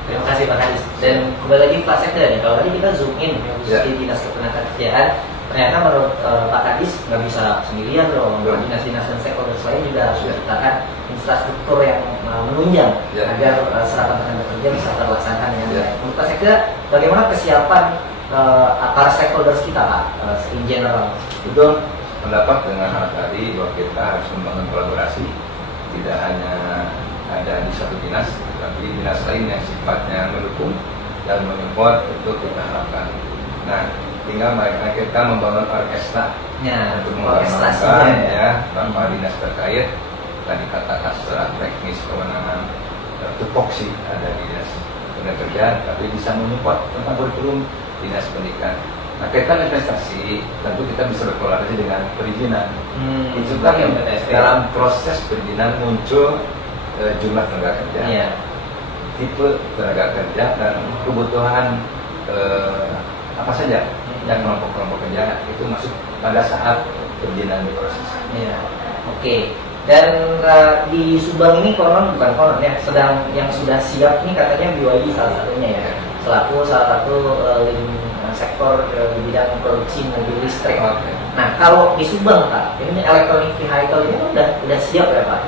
Terima kasih Pak Kadis. Dan kembali lagi Pak Sekda nih, kalau tadi kita zoom in di Dinas Ketenagakerjaan, ternyata menurut Pak Kadis nggak bisa sendirian dong. Dinas-dinas dan stakeholder lain juga harus menciptakan infrastruktur yang menunjang agar serapan tenaga kerja bisa terlaksana dengan baik. Menurut Pak Sekda, bagaimana kesiapan para stakeholders kita Pak, in general? Betul, pendapat dengan hal tadi bahwa kita harus membangun kolaborasi, tidak hanya ada di satu dinas, tapi dinas lain yang sifatnya mendukung dan menyupport untuk kita harapkan. Nah, tinggal mereka kita membangun orkestra untuk mengembangkan tanpa dinas terkait. Tadi katakan secara teknis kewenangan tupoksi ada di dinas tenaga, tapi bisa menyupport tentang kurikulum dinas pendidikan. Nah, kaitan investasi tentu kita bisa berkolaborasi dengan perizinan. Itu kan dalam proses perizinan muncul jumlah tenaga kerja, tipe tenaga kerja, dan kebutuhan apa saja yang kelompok-kelompok kerja itu masuk pada saat perizinan diproses. Oke. Dan di Subang ini konon yang sudah siap ini katanya BYD salah satunya ya, selaku salah satu sektor di bidang produksi mobil listrik. Nah, kalau di Subang Pak, ini electronic vehicle ini udah siap ya Pak?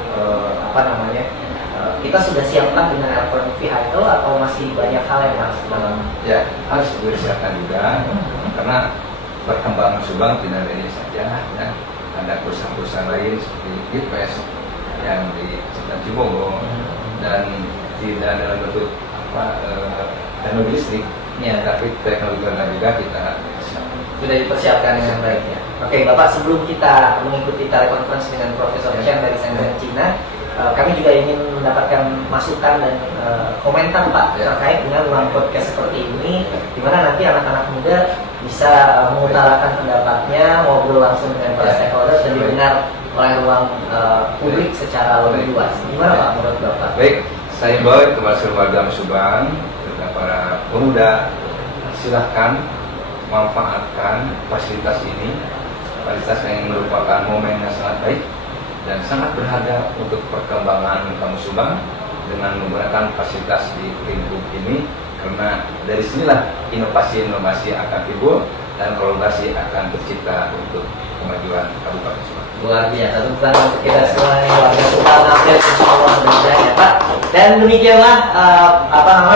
Kita sudah siapkan dengan electronic vehicle atau masih banyak hal yang harus dalam? Ya, harus dipersiapkan juga, karena perkembangan Subang tidak ini saja ya. Ada perusahaan-perusahaan lain seperti IPS yang di Cibongo dan tidak dalam bentuk teknologi listrik, tapi teknologi lain juga kita sudah dipersiapkan dengan baik ya. Oke Bapak, sebelum kita mengikuti telekonferensi dengan Profesor Chen dari Shenzhen Cina, kami juga ingin mendapatkan masukan dan komentar Pak terkait dengan ruang podcast seperti ini, di mana nanti anak-anak muda bisa mengutarakan pendapatnya, ngobrol langsung dengan para stakeholder dan didengar oleh ruang publik secara lebih luas. Gimana Pak menurut Bapak? Baik, saya bawa kepada seluruh warga Subang, kepada para pemuda, silahkan manfaatkan fasilitas ini fasilitas yang merupakan momen yang sangat baik dan sangat berharga untuk perkembangan Kampung Subang dengan menggunakan fasilitas di lingkup ini, karena dari sinilah inovasi-inovasi akan timbul dan kolaborasi akan tercipta untuk kemajuan Kabupaten Subang. Luar biasa, tepuk tangan untuk kita semua nih, warga Subang, insyaallah mudah ya Pak. Dan demikianlah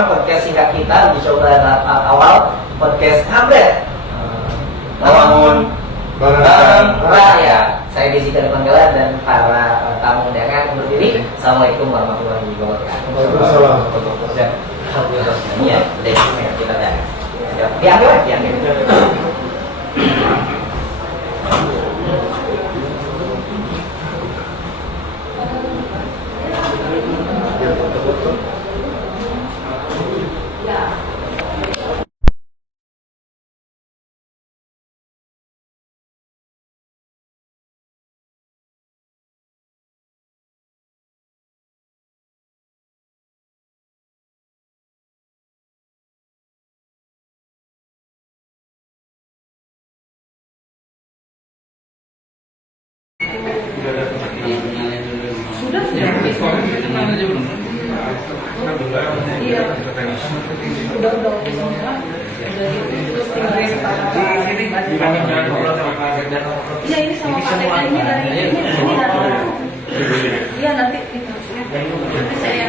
podcast singkat kita di coba awal podcast Hamret. Bangun bareng rakyat. Saya Desi Manggala dan para tamu undangan undur diri. Assalamualaikum warahmatullahi wabarakatuh. Waalaikumsalam. Alhamdulillah. Iya, kita dah. Diambil. Sudah. Iya. Udah oke semua. Terus tinggal iya, ini sama Pak ini dari ini iya nanti saya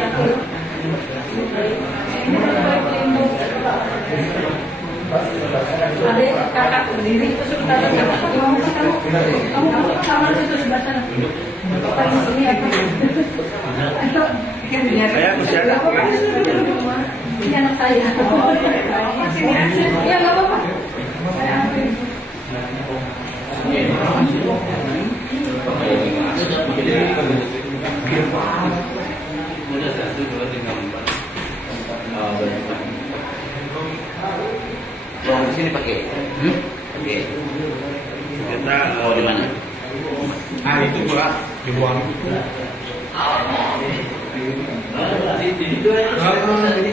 ada kakak sendiri terus kita kamu kamar situ sebelah sana apa di sini apa ini anak saya iya nggak apa-apa saya ambil Di sini pakai. Pakai. Kita di mana? Itu berat dibuang. Di dua ini.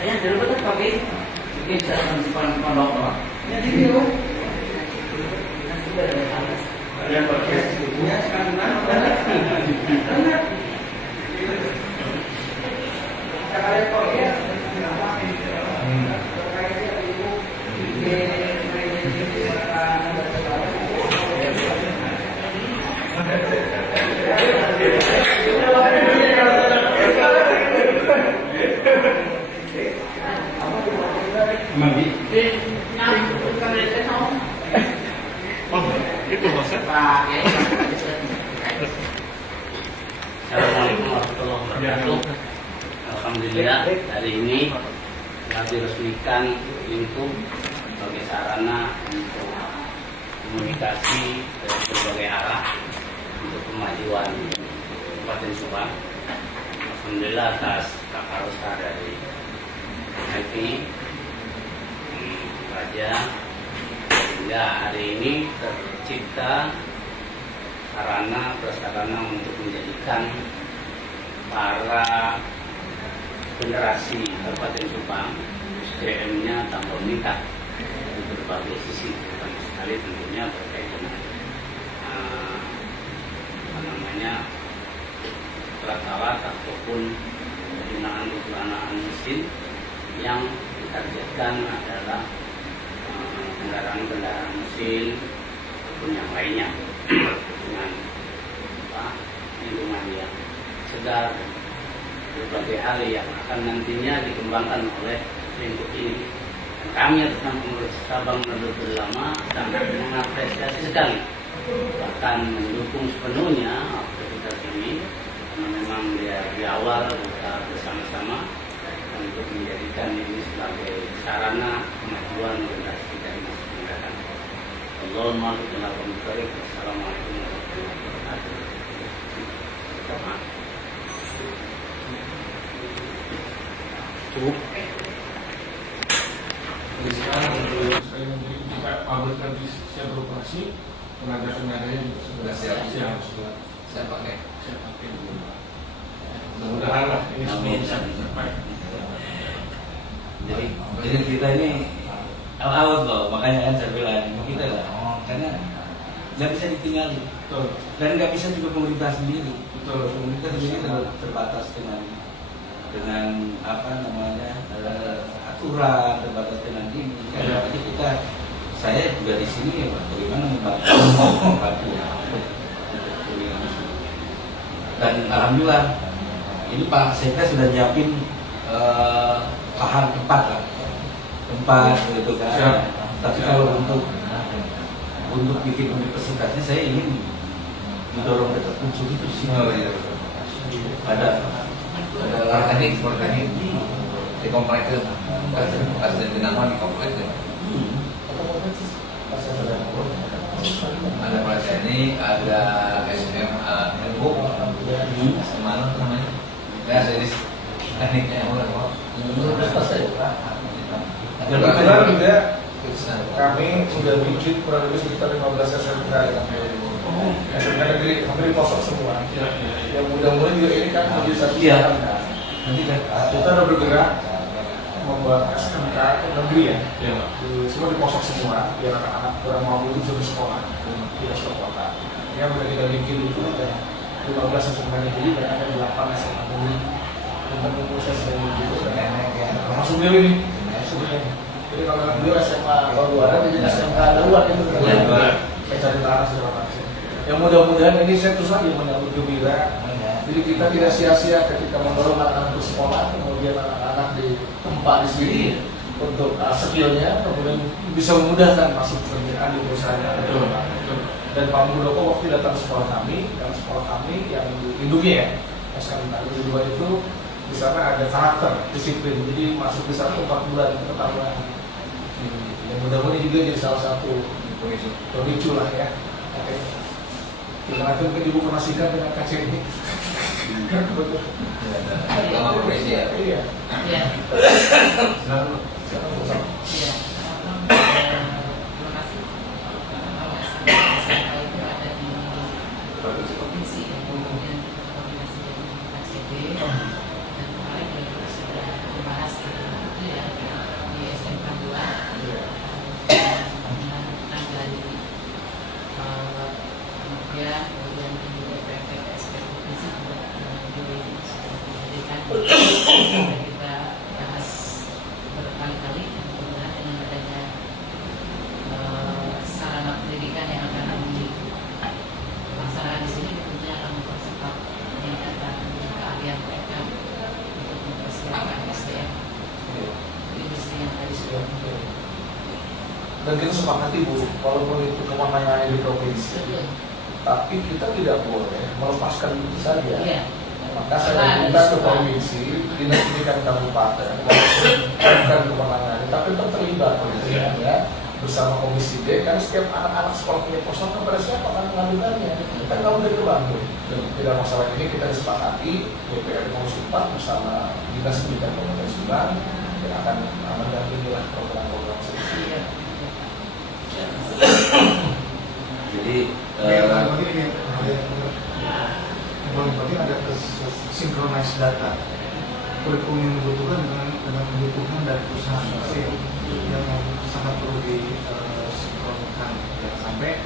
Saya dulu betul pakai. Ini saya simpan pondok. Ya di sini. Ada podcast punya sekarang. Assalamualaikum warahmatullahi wabarakatuh. Alhamdulillah hari ini telah diresmikan lingkup sebagai sarana untuk komunikasi dari berbagai arah untuk kemajuan Kabupaten Subang. Alhamdulillah atas kakak usaha dari MIT Raja sehingga hari ini tercipta sarana prasarana untuk menjadikan para generasi Kabupaten Subang SDM-nya tambah meningkat di berbagai sisi, terutama sekali tentunya terkait dengan alat-alat ataupun penggunaan mesin yang ditargetkan adalah kendaraan-kendaraan mesin ataupun yang lainnya dengan lingkungan yang segar, berbagai hal yang akan nantinya dikembangkan oleh lingkup ini. Dan kami atas nama pengurus cabang Nahdlatul Ulama sangat mengapresiasi sekali, bahkan mendukung sepenuhnya aktivitas ini, karena memang di awal kita bersama-sama untuk menjadikan ini sebagai sarana kemajuan generasi kita di masa mendatang. Allahumma Assalamualaikum warahmatullahi wabarakatuh. Cukup. Jadi sekarang saya memberi jika pabrik nanti siap beroperasi, tenaga-tenaganya juga sudah siap pakai. Mudah-mudahan lah ini semua bisa tercapai. Jadi kita ini out loh, makanya kan saya bilang kita lah, karena nggak bisa ditinggali. Betul. Dan nggak bisa juga pemerintah sendiri. Betul. Pemerintah sendiri terbatas dengan apa namanya aturan, terbatas dengan ini. Jadi saya juga di sini ya Pak, bagaimana membantu ya. Dan alhamdulillah ini Pak Sekda sudah nyiapin lahan tempat gitu kan. Tapi kalau untuk bikin universitasnya saya ingin mendorong dekat unsur itu sih. Ada teknik di komplek itu asisten Binangon di komplek itu ada Politeknik, ada SMA Ilmu mana namanya ya jadi tekniknya kebetulan juga kami sudah bikin kurang lebih sekitar 15 SMK SMK negeri hampir dikosong semua. Yang mudah-mudahan juga ini kan menjadi satu kita udah bergerak membuat SMK negeri ya. Semua dikosong semua biar anak-anak kurang mampu itu bisa sekolah di kota. Yang udah kita bikin itu ada 15 SMK negeri dan ada 8 SMK negeri untuk proses itu termasuk dia ini. Jadi kalau yang dulu SMA baru ada jadi SMK luar itu saya cari tanah segala macam. Yang mudah-mudahan ini saya terus lagi menyambut gembira. Jadi kita tidak sia-sia ketika mendorong anak-anak ke sekolah, kemudian anak-anak di tempat di sini untuk skillnya, kemudian bisa memudahkan masuk pekerjaan di perusahaan. Dan Pak Muldoko waktu datang ke sekolah kami, dan sekolah kami yang dilindungi ya, SKM 2 itu di sana ada karakter, disiplin. Jadi masuk di sana 4 bulan pertama. Yang mudah-mudahan juga jadi salah satu pemicu lah ya. Oke. Kita nanti mungkin Ibu konasikan dengan KC ini. Betul. Sama profesi ya. Iya. Iya. Silakan. Iya. Provinsi dan kemudian koordinasi dengan KCD dan kemarin juga sudah membahas itu ya di SMK 2 tentang dari kemudian di DPRD KSP provinsi juga dijadikan kita bahas berkali-kali mudah-mudahan dengan adanya sarana pendidikan yang akan dilaksanakan di sini tentunya akan mempercepat peningkatan keahlian mereka untuk mempersiapkan SDM industri yang tadi sudah muncul. Dan kita sepakati Bu, walaupun itu kewenangannya di provinsi, tapi kita tidak boleh melepaskan itu saja. Iya. Maka saya minta ke provinsi, dinas pendidikan kabupaten, bukan kewenangannya, tapi tetap terlibat ya, bersama Komisi D, karena setiap anak-anak sekolah punya kosong kepada siapa akan mengadukannya, kan kamu dari bantu. Tidak masalah ini kita disepakati DPRD Komisi 4 bersama dinas pendidikan Kabupaten Subang yang akan mendampingilah program-program seperti ini. Jadi Yang penting ada sinkronis data kurikulum yang dibutuhkan dengan kebutuhan dari perusahaan yang sangat perlu disinkronkan sampai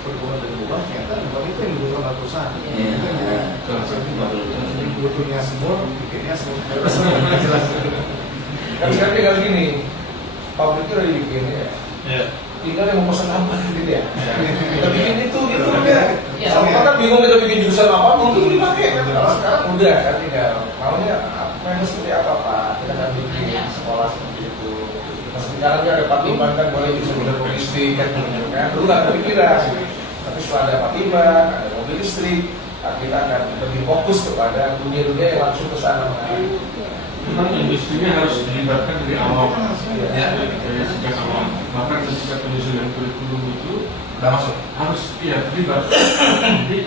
kurikulum dari luar ternyata bukan itu yang dibutuhkan oleh perusahaan. Butuhnya semua, bikinnya semua jelas. Kan sekarang tinggal gini, pabrik itu udah dibikin ya. Tinggal yang mau pesan apa gitu ya. Kita bikin itu ya. Sama kan bingung kita bikin jurusan apa, mungkin dipakai kan. Kalau sekarang udah kan tinggal maunya memang seperti apa Pak. Kita kan bikin sekolah seperti itu. Nah, sekarang ada Patiman kan boleh bisa mobil listrik kan. Dulu nggak kepikiran. Tapi setelah ada Patiman, ada mobil listrik, kita akan lebih fokus kepada dunia-dunia yang langsung ke sana. Memang industrinya harus dilibatkan dari awal, dari sejak awal. Bahkan ketika penyusunan kurikulum itu harus terlibat. Jadi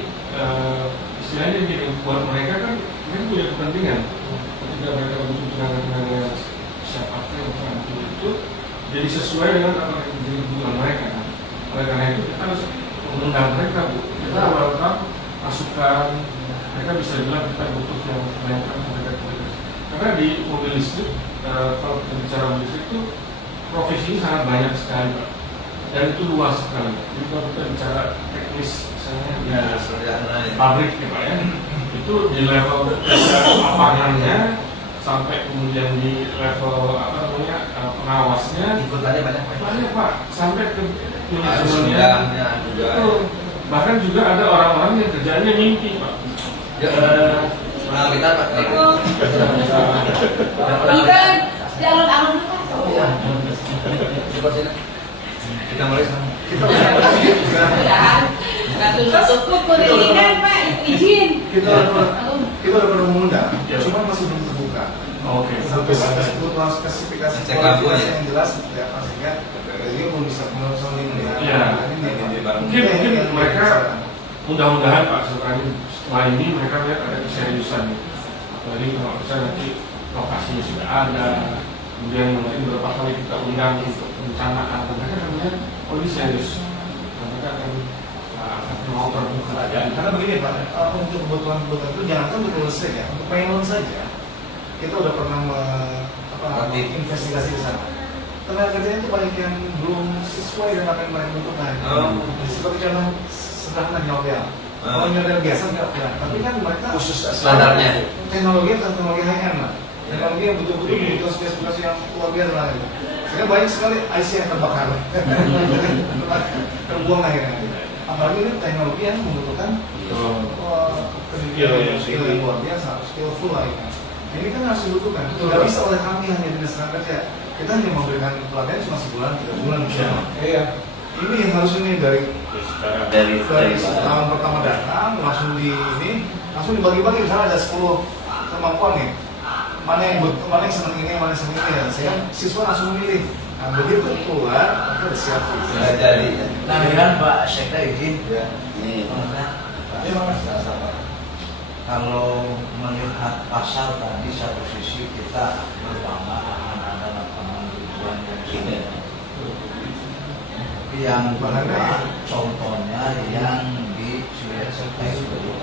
istilahnya gini, buat mereka kan punya kepentingan. Ketika mereka butuh tenaga-tenaga siapa yang terampil itu, jadi sesuai dengan apa yang menjadi kebutuhan mereka. Oleh karena itu kita harus mengundang mereka, Bu. Kita awal-awal masukan, mereka bisa bilang kita butuh yang banyak tenaga. Karena di mobil listrik, kalau kita bicara mobil listrik itu profesi ini sangat banyak sekali Pak, dan itu luas sekali. Jadi kalau kita bicara teknis misalnya di pabrik ya Pak ya, itu di level lapangannya sampai kemudian di level pengawasnya ikutannya banyak Pak, sampai ke manajemennya itu. Bahkan juga ada orang-orang yang kerjanya mimpi Pak. Kita Pak. Ikan jalan alun Kita mulai sama. terus kulineran Pak izin. Kita udah pernah mengundang, cuma masih belum terbuka. Oke. Sampai sebelum spesifikasi Cek lampunya yang jelas ya pastinya dia belum bisa menonton ini. Mungkin mereka mudah-mudahan Pak setelah ini mereka lihat ada keseriusan. Apalagi kalau bisa nanti lokasinya sudah ada, kemudian mungkin beberapa kali kita undang untuk perencanaan, mereka akan melihat serius. Mereka akan mau terbuka. Karena begini Pak, untuk kebutuhan itu jangankan untuk lulus saja, untuk pengen saja kita udah pernah investigasi di sana. Tenaga kerjanya itu banyak yang belum sesuai dengan apa yang mereka butuhkan. Seperti contoh sederhana nyodel. Kalau nyodel biasa nggak pernah, tapi kan mereka khusus standarnya. Teknologi high end lah. Teknologi yang betul-betul butuh spesifikasi yang luar biasa lah. Sehingga banyak sekali IC yang terbakar, terbuang akhirnya. Apalagi ini teknologi yang membutuhkan skill yang luar biasa, skillful lah ini. Ini kan harus dibutuhkan. Tidak bisa oleh kami hanya di dinas tenaga kerja. Kita hanya memberikan pelatihan cuma sebulan, 3 bulan misalnya. Iya. Ini yang harus ini dari tahun pertama datang langsung langsung dibagi-bagi. Misalnya ada 10 kemampuan nih. Mana yang senang ini, mana yang senang ini ya. Sehingga siswa langsung memilih. Nah, begitu keluar, kita udah siap. Jadi. Nah, Pak Sekda izin. Ya. Ini kalau melihat pasar tadi satu sisi kita berbangga akan ada lapangan tujuan yang sudah. Yang kedua, contohnya yang di Surya itu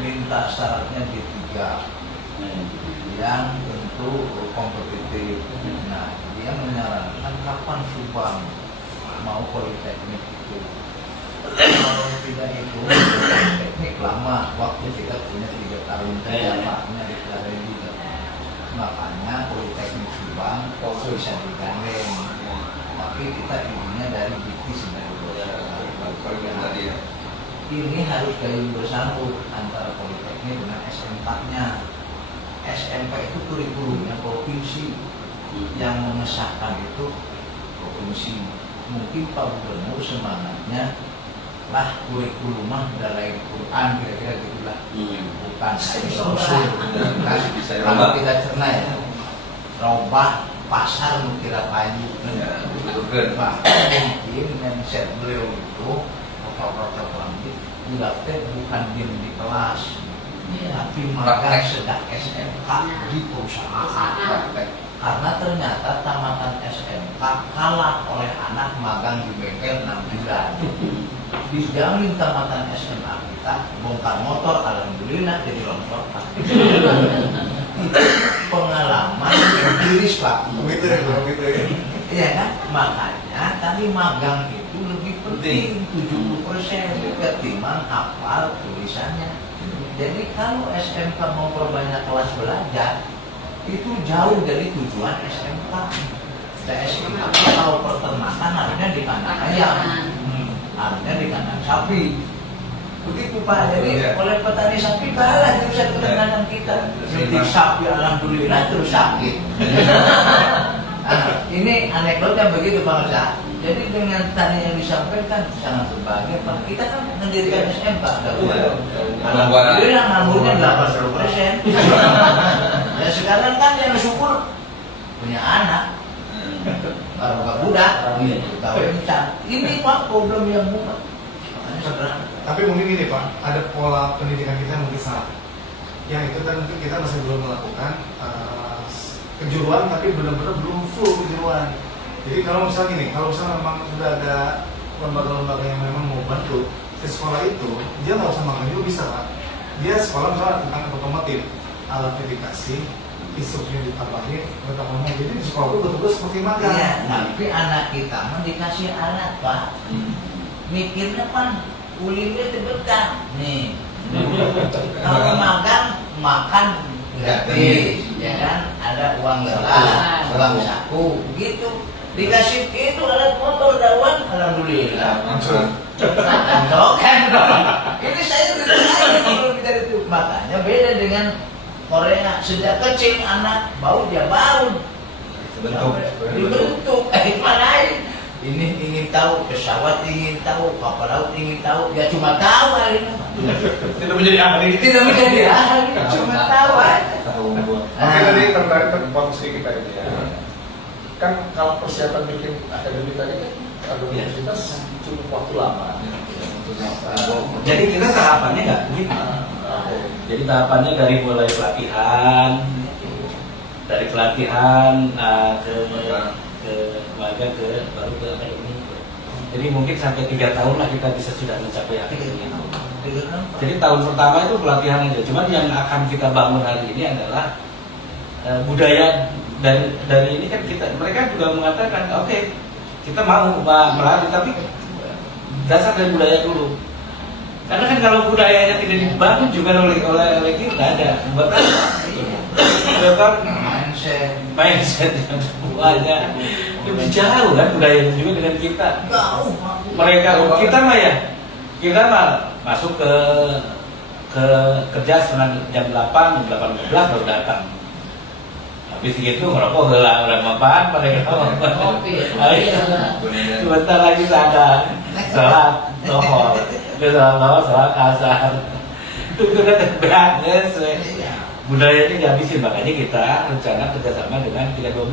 minta syaratnya di 3 yang tentu kompetitif. Nah, dia menyarankan kapan Subang mau politeknik itu. Kalau tidak itu teknik lama, waktu kita punya 3 tahun dampaknya dari juga. Makanya politeknik Subang bisa digandeng. Tapi kita ibunya dari Dikti sebenarnya. Ini harus gayung bersambut antara politeknik dengan SMK-nya. SMK itu kurikulumnya provinsi, yang mengesahkan itu provinsi. Mungkin Pak Gubernur semangatnya lah kurikulum dari Quran kira-kira gitulah, bukan usul. Kalau kita cerna ya, robah pasar mukira payu. Bahkan mungkin mindset beliau itu protokol lanjut bukan diam di kelas, tapi magang sejak SMK di perusahaan. Karena ternyata tamatan SMK kalah oleh anak magang di bengkel 6 bulan. Dijamin tamatan SMA kita bongkar motor, alhamdulillah jadi longsor. Pengalaman empiris Pak. Iya kan? Makanya tadi magang itu lebih penting 70% ketimbang hafal tulisannya. Jadi kalau SMK mau perbanyak kelas belajar itu jauh dari tujuan SMK. SMK kalau peternakan harusnya di kandang ayam, harusnya di kandang sapi. Begitu Pak, jadi oleh petani sapi kalah jurusan peternakan kita. Jadi sapi alhamdulillah terus sakit. Nah, ini anekdotnya begitu Pak Ustaz. Jadi dengan tadi yang disampaikan sangat berbahagia Pak. Kita kan mendirikan SMK, alhamdulillah ngamburnya 80%. Dan sekarang kan yang syukur punya anak, baru gak budak, ini Pak problem yang bukan. Tapi mungkin ini Pak, ada pola pendidikan kita yang mungkin salah. Yang itu tentu kita masih belum melakukan kejuruan, tapi benar-benar belum full kejuruan. Jadi kalau misalnya gini, kalau misalnya memang sudah ada lembaga-lembaga yang memang mau bantu ke sekolah itu, dia nggak usah makan juga bisa Pak. Dia sekolah misalnya tentang otomotif, alat navigasi, instruksinya ditambahin, mereka ngomong jadi di sekolah itu betul-betul seperti magang. Iya, tapi anak kita mah dikasih alat Pak. Mikirnya kan ulirnya tebetan nih. Kalau magang makan gratis, ya kan? Ada uang lelah, uang saku, gitu. Dikasih itu alat motor dawan, alhamdulillah. Langsung. Kan? Ini saya tidak kalau kita itu makanya beda dengan Korea. Sejak kecil anak bau dia bau. Dibentuk. Mana ini ingin tahu pesawat, ingin tahu kapal laut, ingin tahu. Dia cuma tahu ini. Tidak menjadi ahli. Tidak menjadi ahli, cuma tahu aja. Oke, tadi tertarik tentang sedikit tadi ya. Kan kalau persiapan bikin akademik tadi kan universitas cukup waktu lama. Jadi kita tahapannya nggak begitu. Jadi tahapannya dari mulai pelatihan, ke warga baru ke akademi. Jadi mungkin sampai 3 tahun lah kita bisa sudah mencapai akademi. Jadi tahun pertama itu pelatihan aja. Cuman yang akan kita bangun hari ini adalah budaya dari ini kan mereka juga mengatakan oke, kita mau melatih tapi dasar dari budaya dulu. Karena kan kalau budayanya tidak dibangun juga oleh kita ada mindset yang semuanya lebih jauh kan budaya juga dengan kita. Kita mah masuk ke kerja setengah jam 8 baru datang. Habis gitu ngerokok udah apaan mereka sebentar lagi ada sholat lohor, sholat asar itu kan beres budaya ini dihabisin, makanya kita rencana kerjasama dengan 312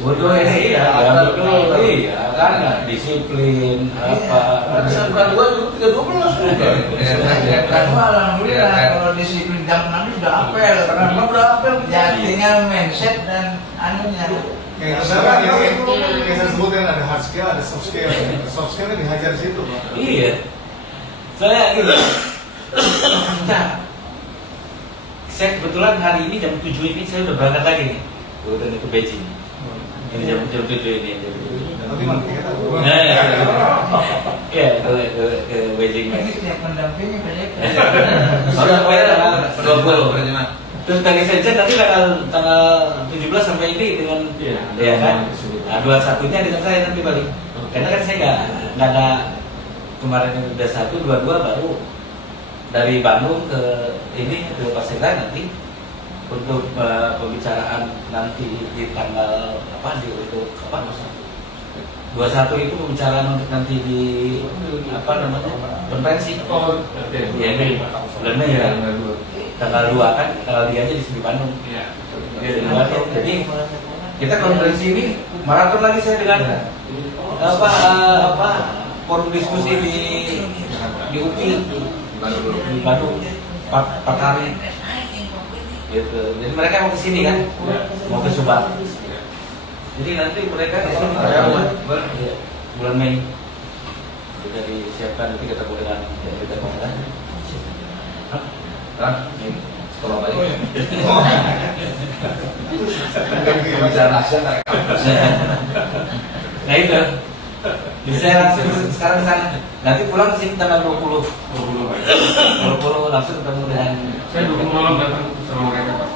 bodoh ini iya karena disiplin bukan 312 alhamdulillah kalau disiplin jam 6 sudah apel karena udah apel ya tinggal mindset dan anunya Kayak sekarang ini saya sebutkan ada hard skill, ada soft skill. Soft skill kan dihajar di situ. Iya. Saya gitu. Nah, saya kebetulan hari ini jam 7 ini saya udah berangkat lagi nih. Udah ke Beijing. Ini jam 7 ini. Nanti mana kita tahu. Iya, ke Beijing. ini setiap pendampingnya banyak Baru sampai tanggal 20. Terus dari saja nanti tanggal 17 sampai ini dengan ya kan. Nah, 21-nya dengan saya nanti balik. Karena kan saya nggak ada kemarin udah 1, 22 baru dari Bandung ke Paselan nanti untuk pembicaraan nanti di tanggal untuk 21 itu pembicaraan untuk nanti di konferensi. Ya ini bulan Mei ya. Tanggal 2 kan, tanggal 3 aja di Bandung. Iya. Di Bandung. Jadi kita konferensi ini maraton lagi saya dengan forum diskusi di UPI di Bandung 4 hari. Gitu. Jadi mereka mau ke sini kan, mau ke Subang. Jadi nanti mereka di sini bulan Mei sudah disiapkan, nanti ketemu dengan kita pemerintah. Sekolah balik. Pembicaraan action. Nah itu. Jadi saya langsung sekarang sana. Nanti pulang ke sini tanggal 20 langsung ketemu dengan. Saya 20 malam datang sama mereka Pak.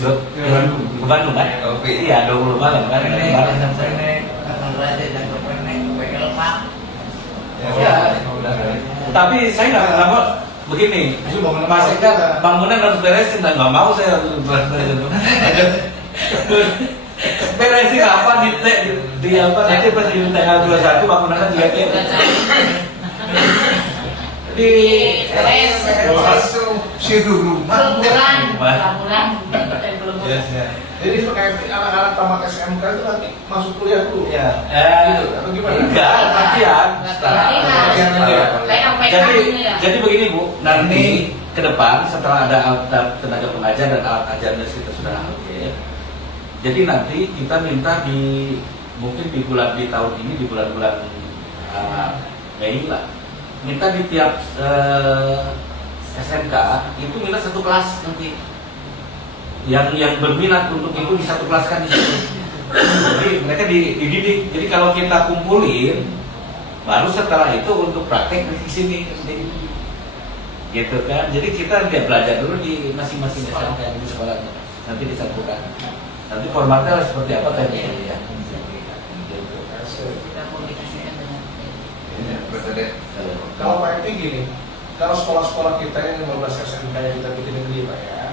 Ke Bandung kan? Iya 20 malam kan. Kemarin sampai akan raja dan kepenek PL Pak. Ya. Tapi saya nggak mau begini. Mas Eka bangunan harus beresin dan nggak mau saya harus beresin. Beresin apa di apa nanti pas di tanggal 21 bangunannya juga di Bulan. Jadi kayak anak-anak tamat SMK itu nanti masuk kuliah dulu. Ya. Atau gimana? Enggak, latihan. Jadi begini Bu, nanti ke depan setelah ada tenaga pengajar dan alat ajarnya kita sudah oke. Jadi nanti kita minta mungkin di tahun ini di bulan-bulan Mei lah. Minta di tiap SMK itu minta 1 kelas nanti yang berminat untuk itu disatu kelaskan di situ. Jadi mereka dididik. Jadi kalau kita kumpulin, baru setelah itu untuk praktek di sini. Gitu kan. Jadi kita dia belajar dulu di masing-masing SMK di sekolahnya. Nanti disatukan. Nanti formatnya seperti apa tadi ya. Kalau Pak Eti gini, kalau sekolah-sekolah kita yang 15 SMK yang kita bikin negeri Pak ya,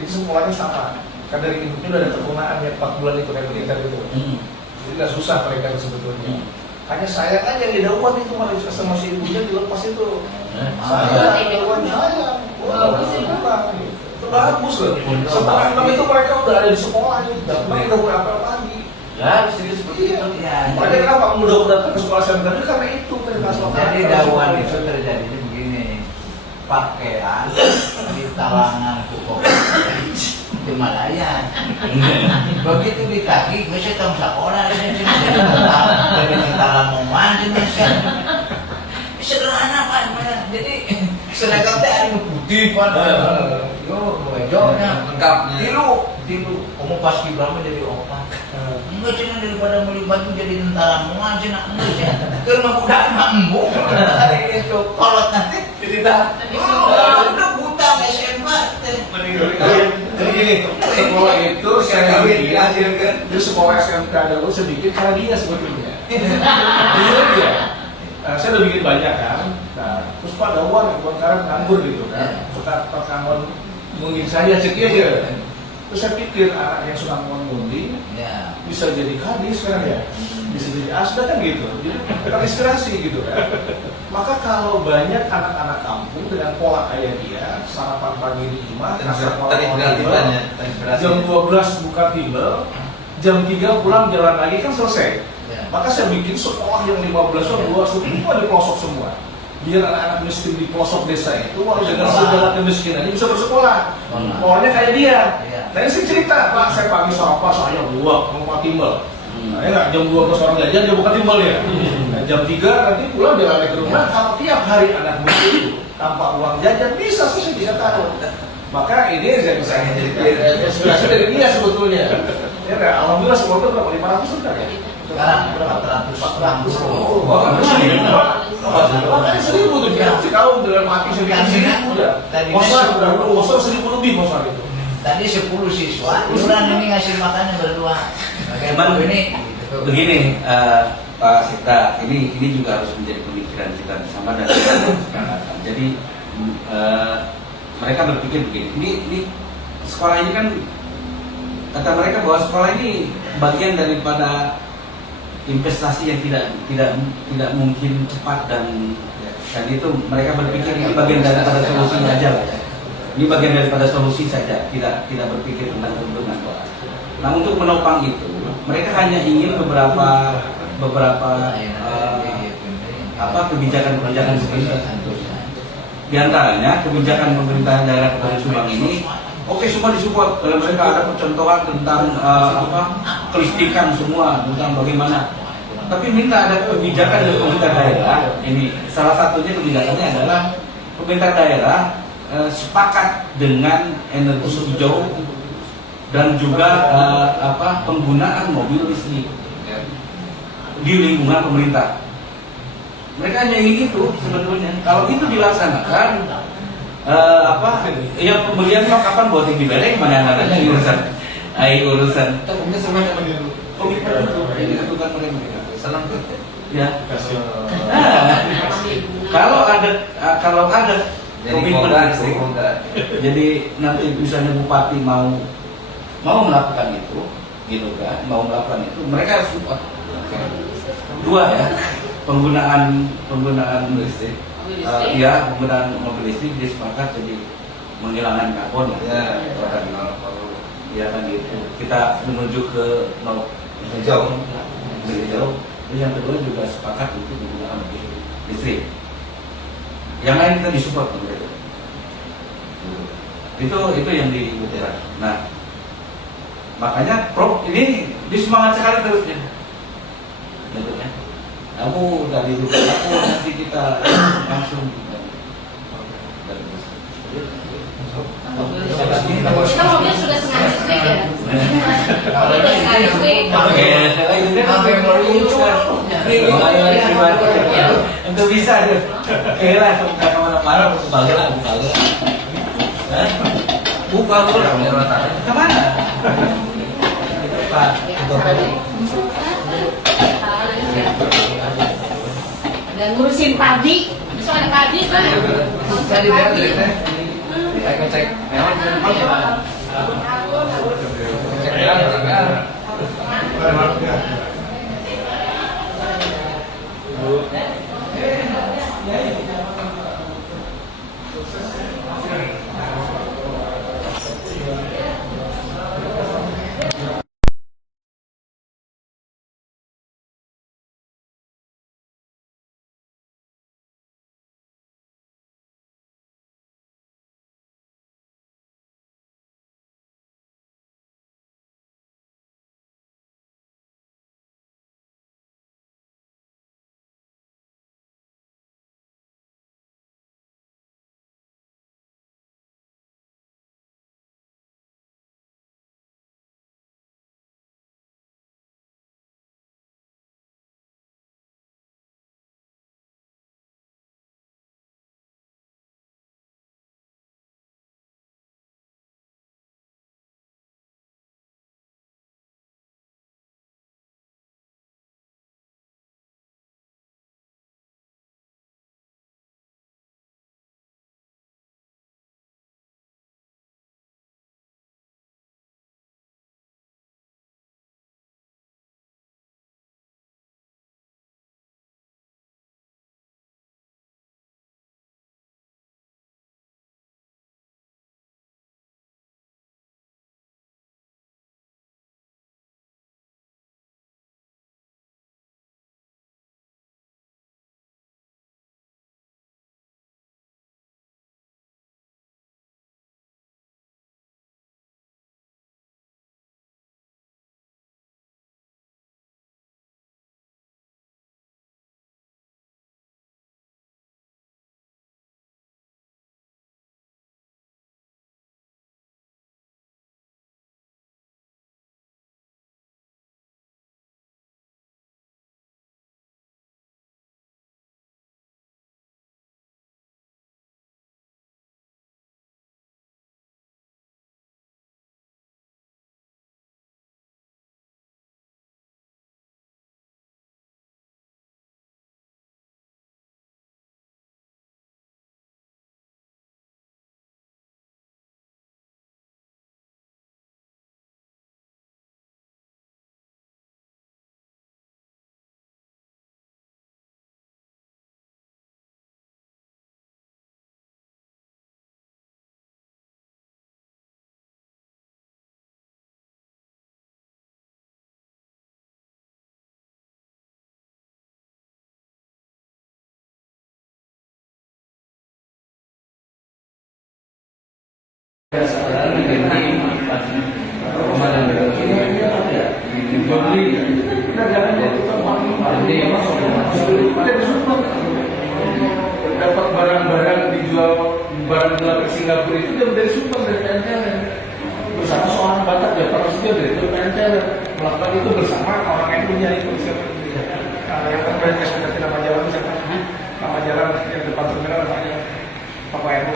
itu semuanya sama. Kan dari induknya udah ada kepunaan ya 4 bulan ikut militer gitu. Jadi nggak susah mereka sebetulnya. Hanya sayang aja yang didauan itu malah sama si ibunya dilepas itu. Saya didauan saya. Itu bagus loh. Setelah 6 itu mereka udah ada di sekolah gitu. Mereka udah berapa lagi? Ya, serius seperti itu. Mereka kenapa mudah datang ke sekolah SMK karena itu mereka jadi dauan itu terjadinya begini, pakaian di talangan pokok Himalaya. Begitu di kaki, mesti tahu sekolah ini jadi tentara moman Indonesia. Sederhana Pak, jadi seragam teh ada putih Pak. Yo, bojornya lengkap. Tilu, kamu pas Ibrahim jadi opak. Enggak cina daripada melibat jadi tentara moan cina enggak cina. Kalau budak mampu, hari itu kolot nanti jadi dah. Udah buta SMK. Jadi sekolah itu saya bikin di sekolah SMK dulu sedikit karena dia sebetulnya. Dia. Saya udah bikin banyak kan. Nah, terus Pak Dawan sekarang nganggur gitu kan. Suka perkangon mungkin saya cek aja. Terus saya pikir anak yang suka mengundi bisa jadi kadis kan ya, bisa jadi asda kan gitu. Jadi terinspirasi gitu kan. Maka kalau banyak anak-anak kampung dengan pola kayak dia, sarapan pagi di rumah, jam 12 buka timbel, jam 3 pulang jalan lagi kan selesai. Maka saya bikin sekolah yang 15 luas semua di pelosok semua. Biar anak-anak miskin di pelosok desa itu walau dengan segala kemiskinannya bisa bersekolah. Polanya kayak dia. Nah ini sih cerita, Pak, saya pagi sarapan saya buat mau timbel. Nah, ya jam 12 orang jajan dia buka timbel ya. Nah, jam 3 nanti pulang dia balik ke rumah. Kalau tiap hari anak miskin tanpa uang jajan bisa sih saya tidak tahu. Maka ini saya bisa inspirasi dari dia sebetulnya. Ya, alhamdulillah sekolah itu berapa? 500 juta ya? Sekarang 400. Oh, kan 1.000 Pak. Makanya 1.000 tuh dia tahu dengan mati sendiri udah. Mosar 1.000 lebih mosar itu. Tadi 10 siswa, bulan ini ngasih makannya berdua. Bagaimana ini? Begini, Pak Sita, ini juga harus menjadi pemikiran kita bersama dan kesepakatan. Jadi mereka berpikir begini, ini sekolah ini kan kata mereka bahwa sekolah ini bagian daripada investasi yang tidak mungkin cepat dan itu mereka berpikir ini bagian daripada solusi saja lah. Ini bagian daripada solusi saja, tidak berpikir tentang keuntungan. Nah untuk menopang itu, mereka hanya ingin beberapa kebijakan seperti di antaranya kebijakan pemerintah daerah Kabupaten Subang ini, oke semua disupport. Dalam mereka ada percontohan tentang kelistrikan semua, tentang bagaimana. Tapi minta ada kebijakan dari pemerintah daerah. Ini salah satunya kebijakannya adalah pemerintah daerah sepakat dengan energi hijau dan juga penggunaan mobil listrik di lingkungan pemerintah. Mereka hanya ingin itu sebetulnya. Kalau itu dilaksanakan, yang pembelian kapan buat yang dibeleng mana anaknya urusan. Mungkin semuanya komitmen itu yang ditentukan oleh mereka. Salam ya. Kalau ada komitmen itu, jadi nanti misalnya bupati mau melakukan itu, gitu kan, mereka harus support. Dua ya, penggunaan listrik, penggunaan mobil listrik disepakat jadi menghilangkan karbon ya, kan gitu. Kita menuju ke nol hijau. Yang kedua juga sepakat itu menggunakan mobil listrik. Yang lain kita disupport mereka. Itu yang diutarakan. Nah, makanya ini disemangat sekali terusnya. Gitu kan? Kamu dari rumah aku nanti kita langsung. Kita mobil sudah Untuk bisa tuh. Oke lah, kalau kemana-mana buka lah. Buka dulu. Kemana? Pak. Dan ngurusin padi, besok ada padi kan? Saya di daerah dari teh. Saya cek memang cek dapat barang-barang dijual barang ke Singapura itu dari Subang, dari PNCL bersama seorang Batak ya Pak Prasetyo dari PNCL melakukan itu bersama orang yang punya itu siapa yang terkait sudah tidak majalah siapa nama jalan yang depan terminal namanya Papa Ero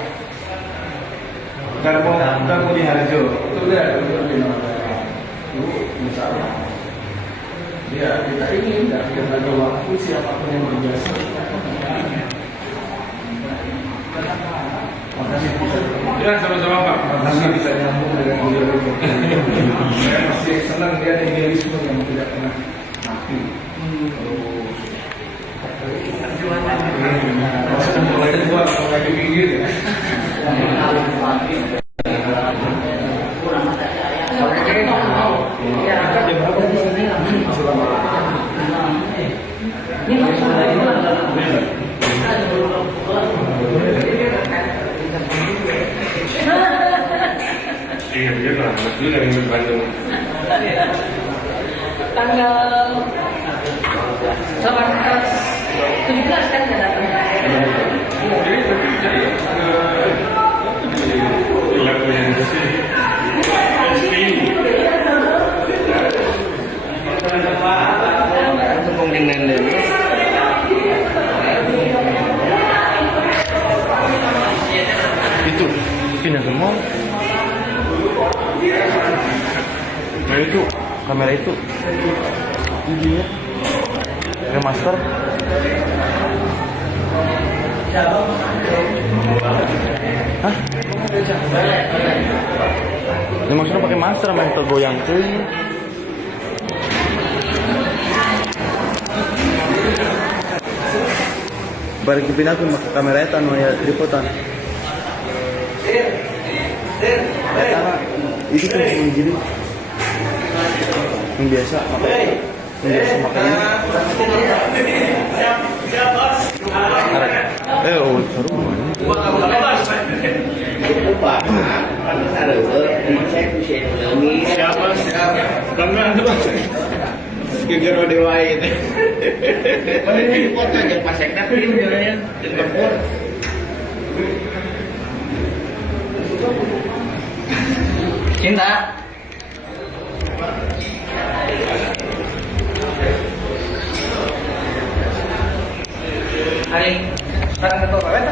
dan mau di Harjo itu dia di nama itu misalnya ya kita ingin dan kita ada waktu siapapun yang berjasa. Makasih. Ya sama-sama Pak. Makasih bisa nyambung dengan beliau. Saya masih senang dia ada idealisme yang tidak pernah mati. Maksudnya mulai buat mulai di pinggir ya. Iya begitu lah, dulu dari Bandung. Tanggal 17 kan datang. Nah itu kamera itu. Ini dia. Remaster. Hah? Ini maksudnya pakai master sama yang tergoyang cuy. Balik dipindah ke kamera itu ya tripodan. Itu tuh yang gini. Yang biasa makanya. Oh, seru Cinta. Hari sekarang ketua PWT.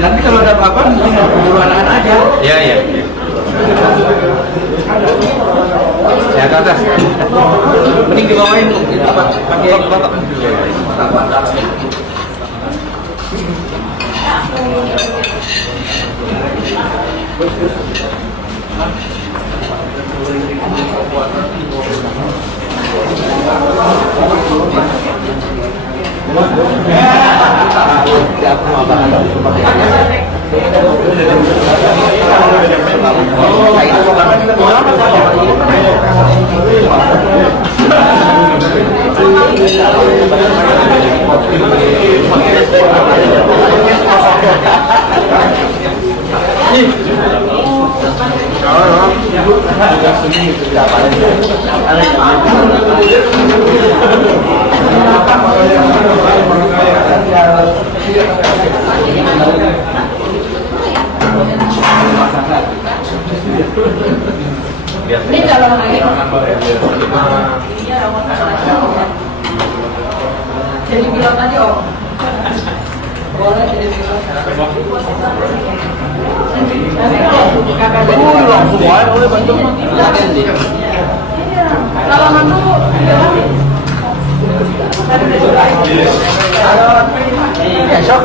Nanti kalau ada apa-apa mungkin buru anak-anak aja. Iya, iya. Ya ke atas. Mending dibawain itu pakai bapak. Ini kalau lagi jadi pilot aja om. Boleh jadi pilot. Kalau mantu besok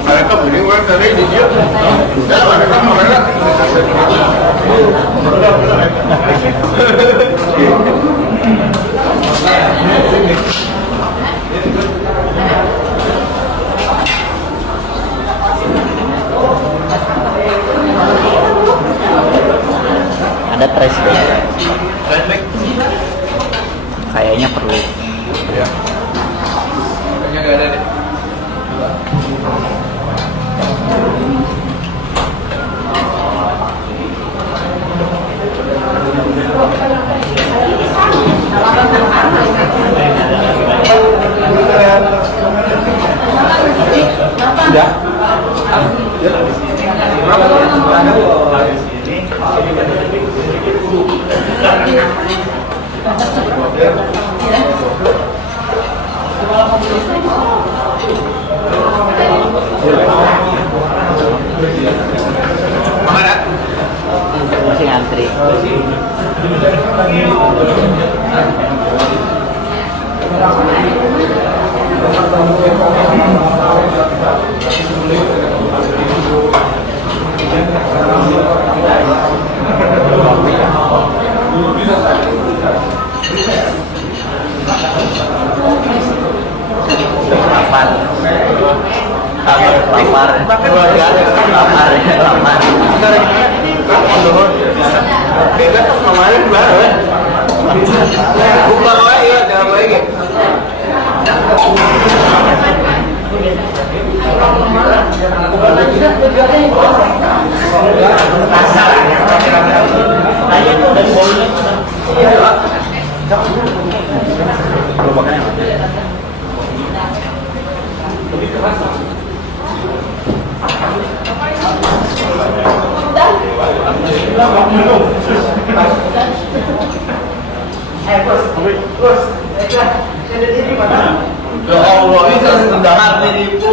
Mereka beli uang dari dia. Mereka ada trash bag. Kayaknya perlu. Ya. Kayaknya nggak ada deh. Sudah. Masih ngantri. Ya Allah, ini saya undangan nih Bu.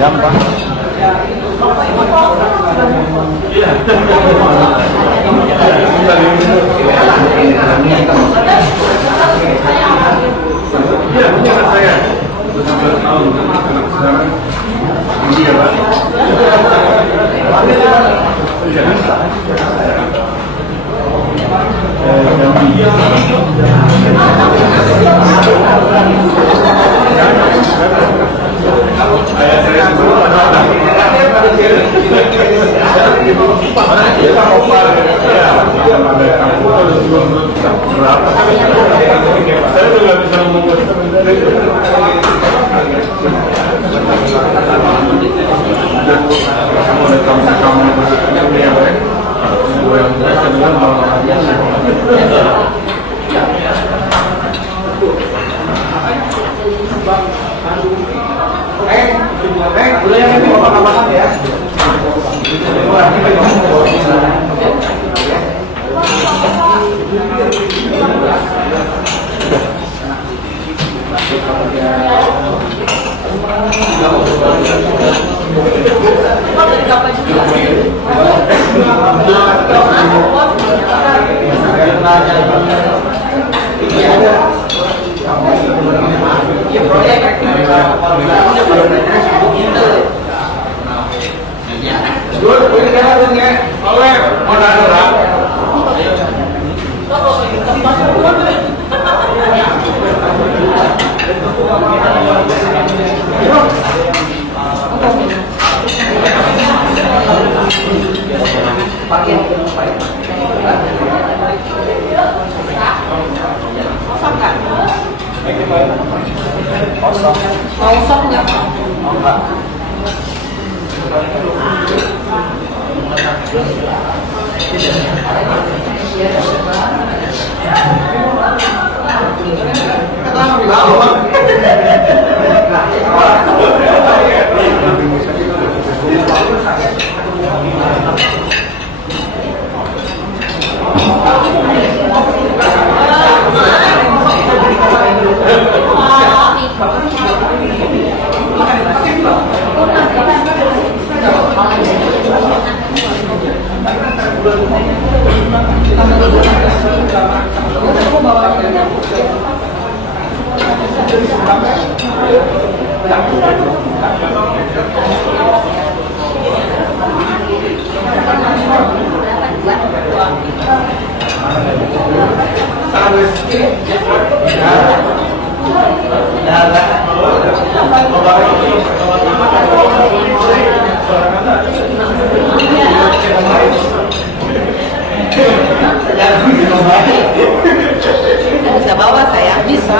Gampang. Udah yang ini bapak ya. Mau sok nggak? Oh, enggak. Bisa bawa saya? Bisa.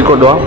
Ikut doang.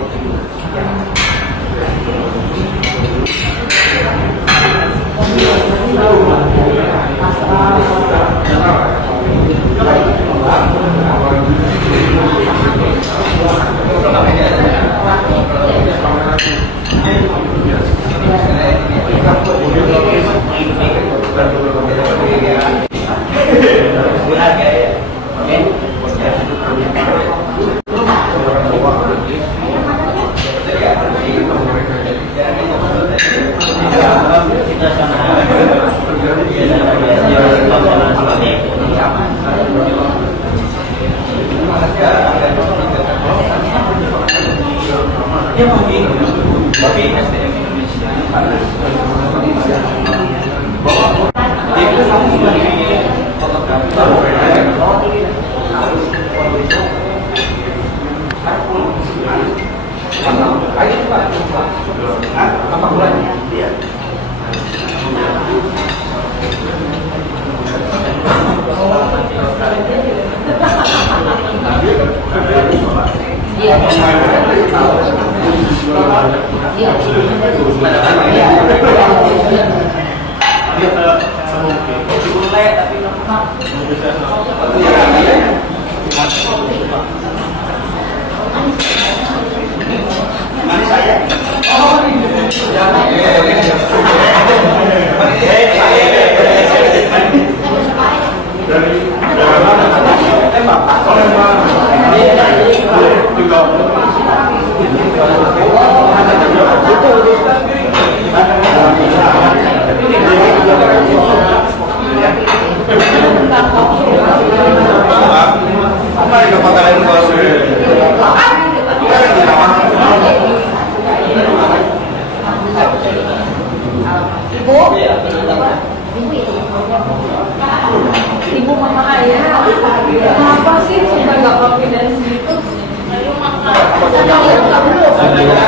Ibu mama ayah, kenapa sih sudah nggak confidence gitu?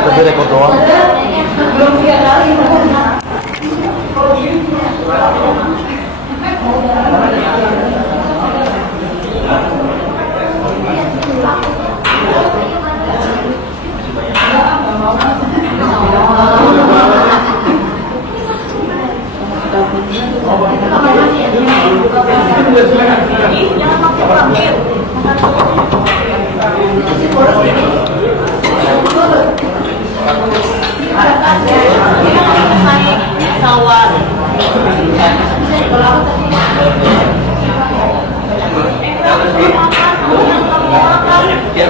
Tapi rekod doang. Belum 3 kali. Sawah. Ya,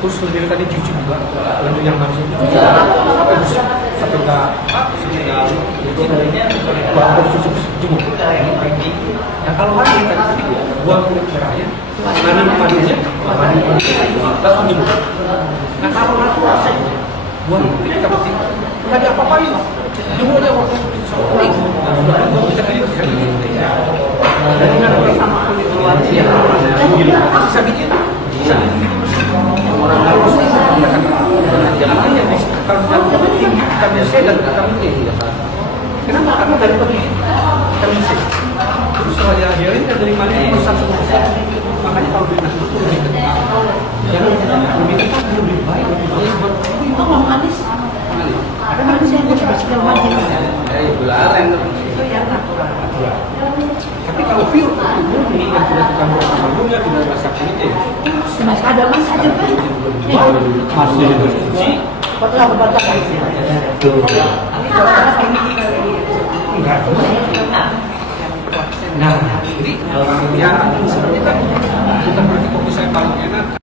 Terus lebih tadi cucu juga, lalu yang masih sampai busuk, sampai enggak itu baru cucu jemur. Nah kalau hari tadi buang kulit merahnya, nanam padunya, langsung jemur. Nah kalau natural saja, buang kulit kita penting, nggak ada apa-apain, jemur aja waktu kulit. Nah kita tadi bisa bikin, dari natural sama kulit luar bisa bikin. Orang harus jangan hanya kalau vitamin C dan vitamin E. Kenapa? Karena dari vitamin C. Terus soalnya hyalurin dari mana rusak semua. Makanya kalau di nasi itu lebih kental. Jangan lebih kental lebih baik lebih bagus buat itu manis. Ada manis yang bisa segala macam. Gula aren itu yang natural. Tapi kalau pure murni yang tidak tercampur sama gula tidak rasa kunyit. Mas ada mas aja kan? Masih dicuci. Batal. Enggak. Nah, jadi yang seperti tadi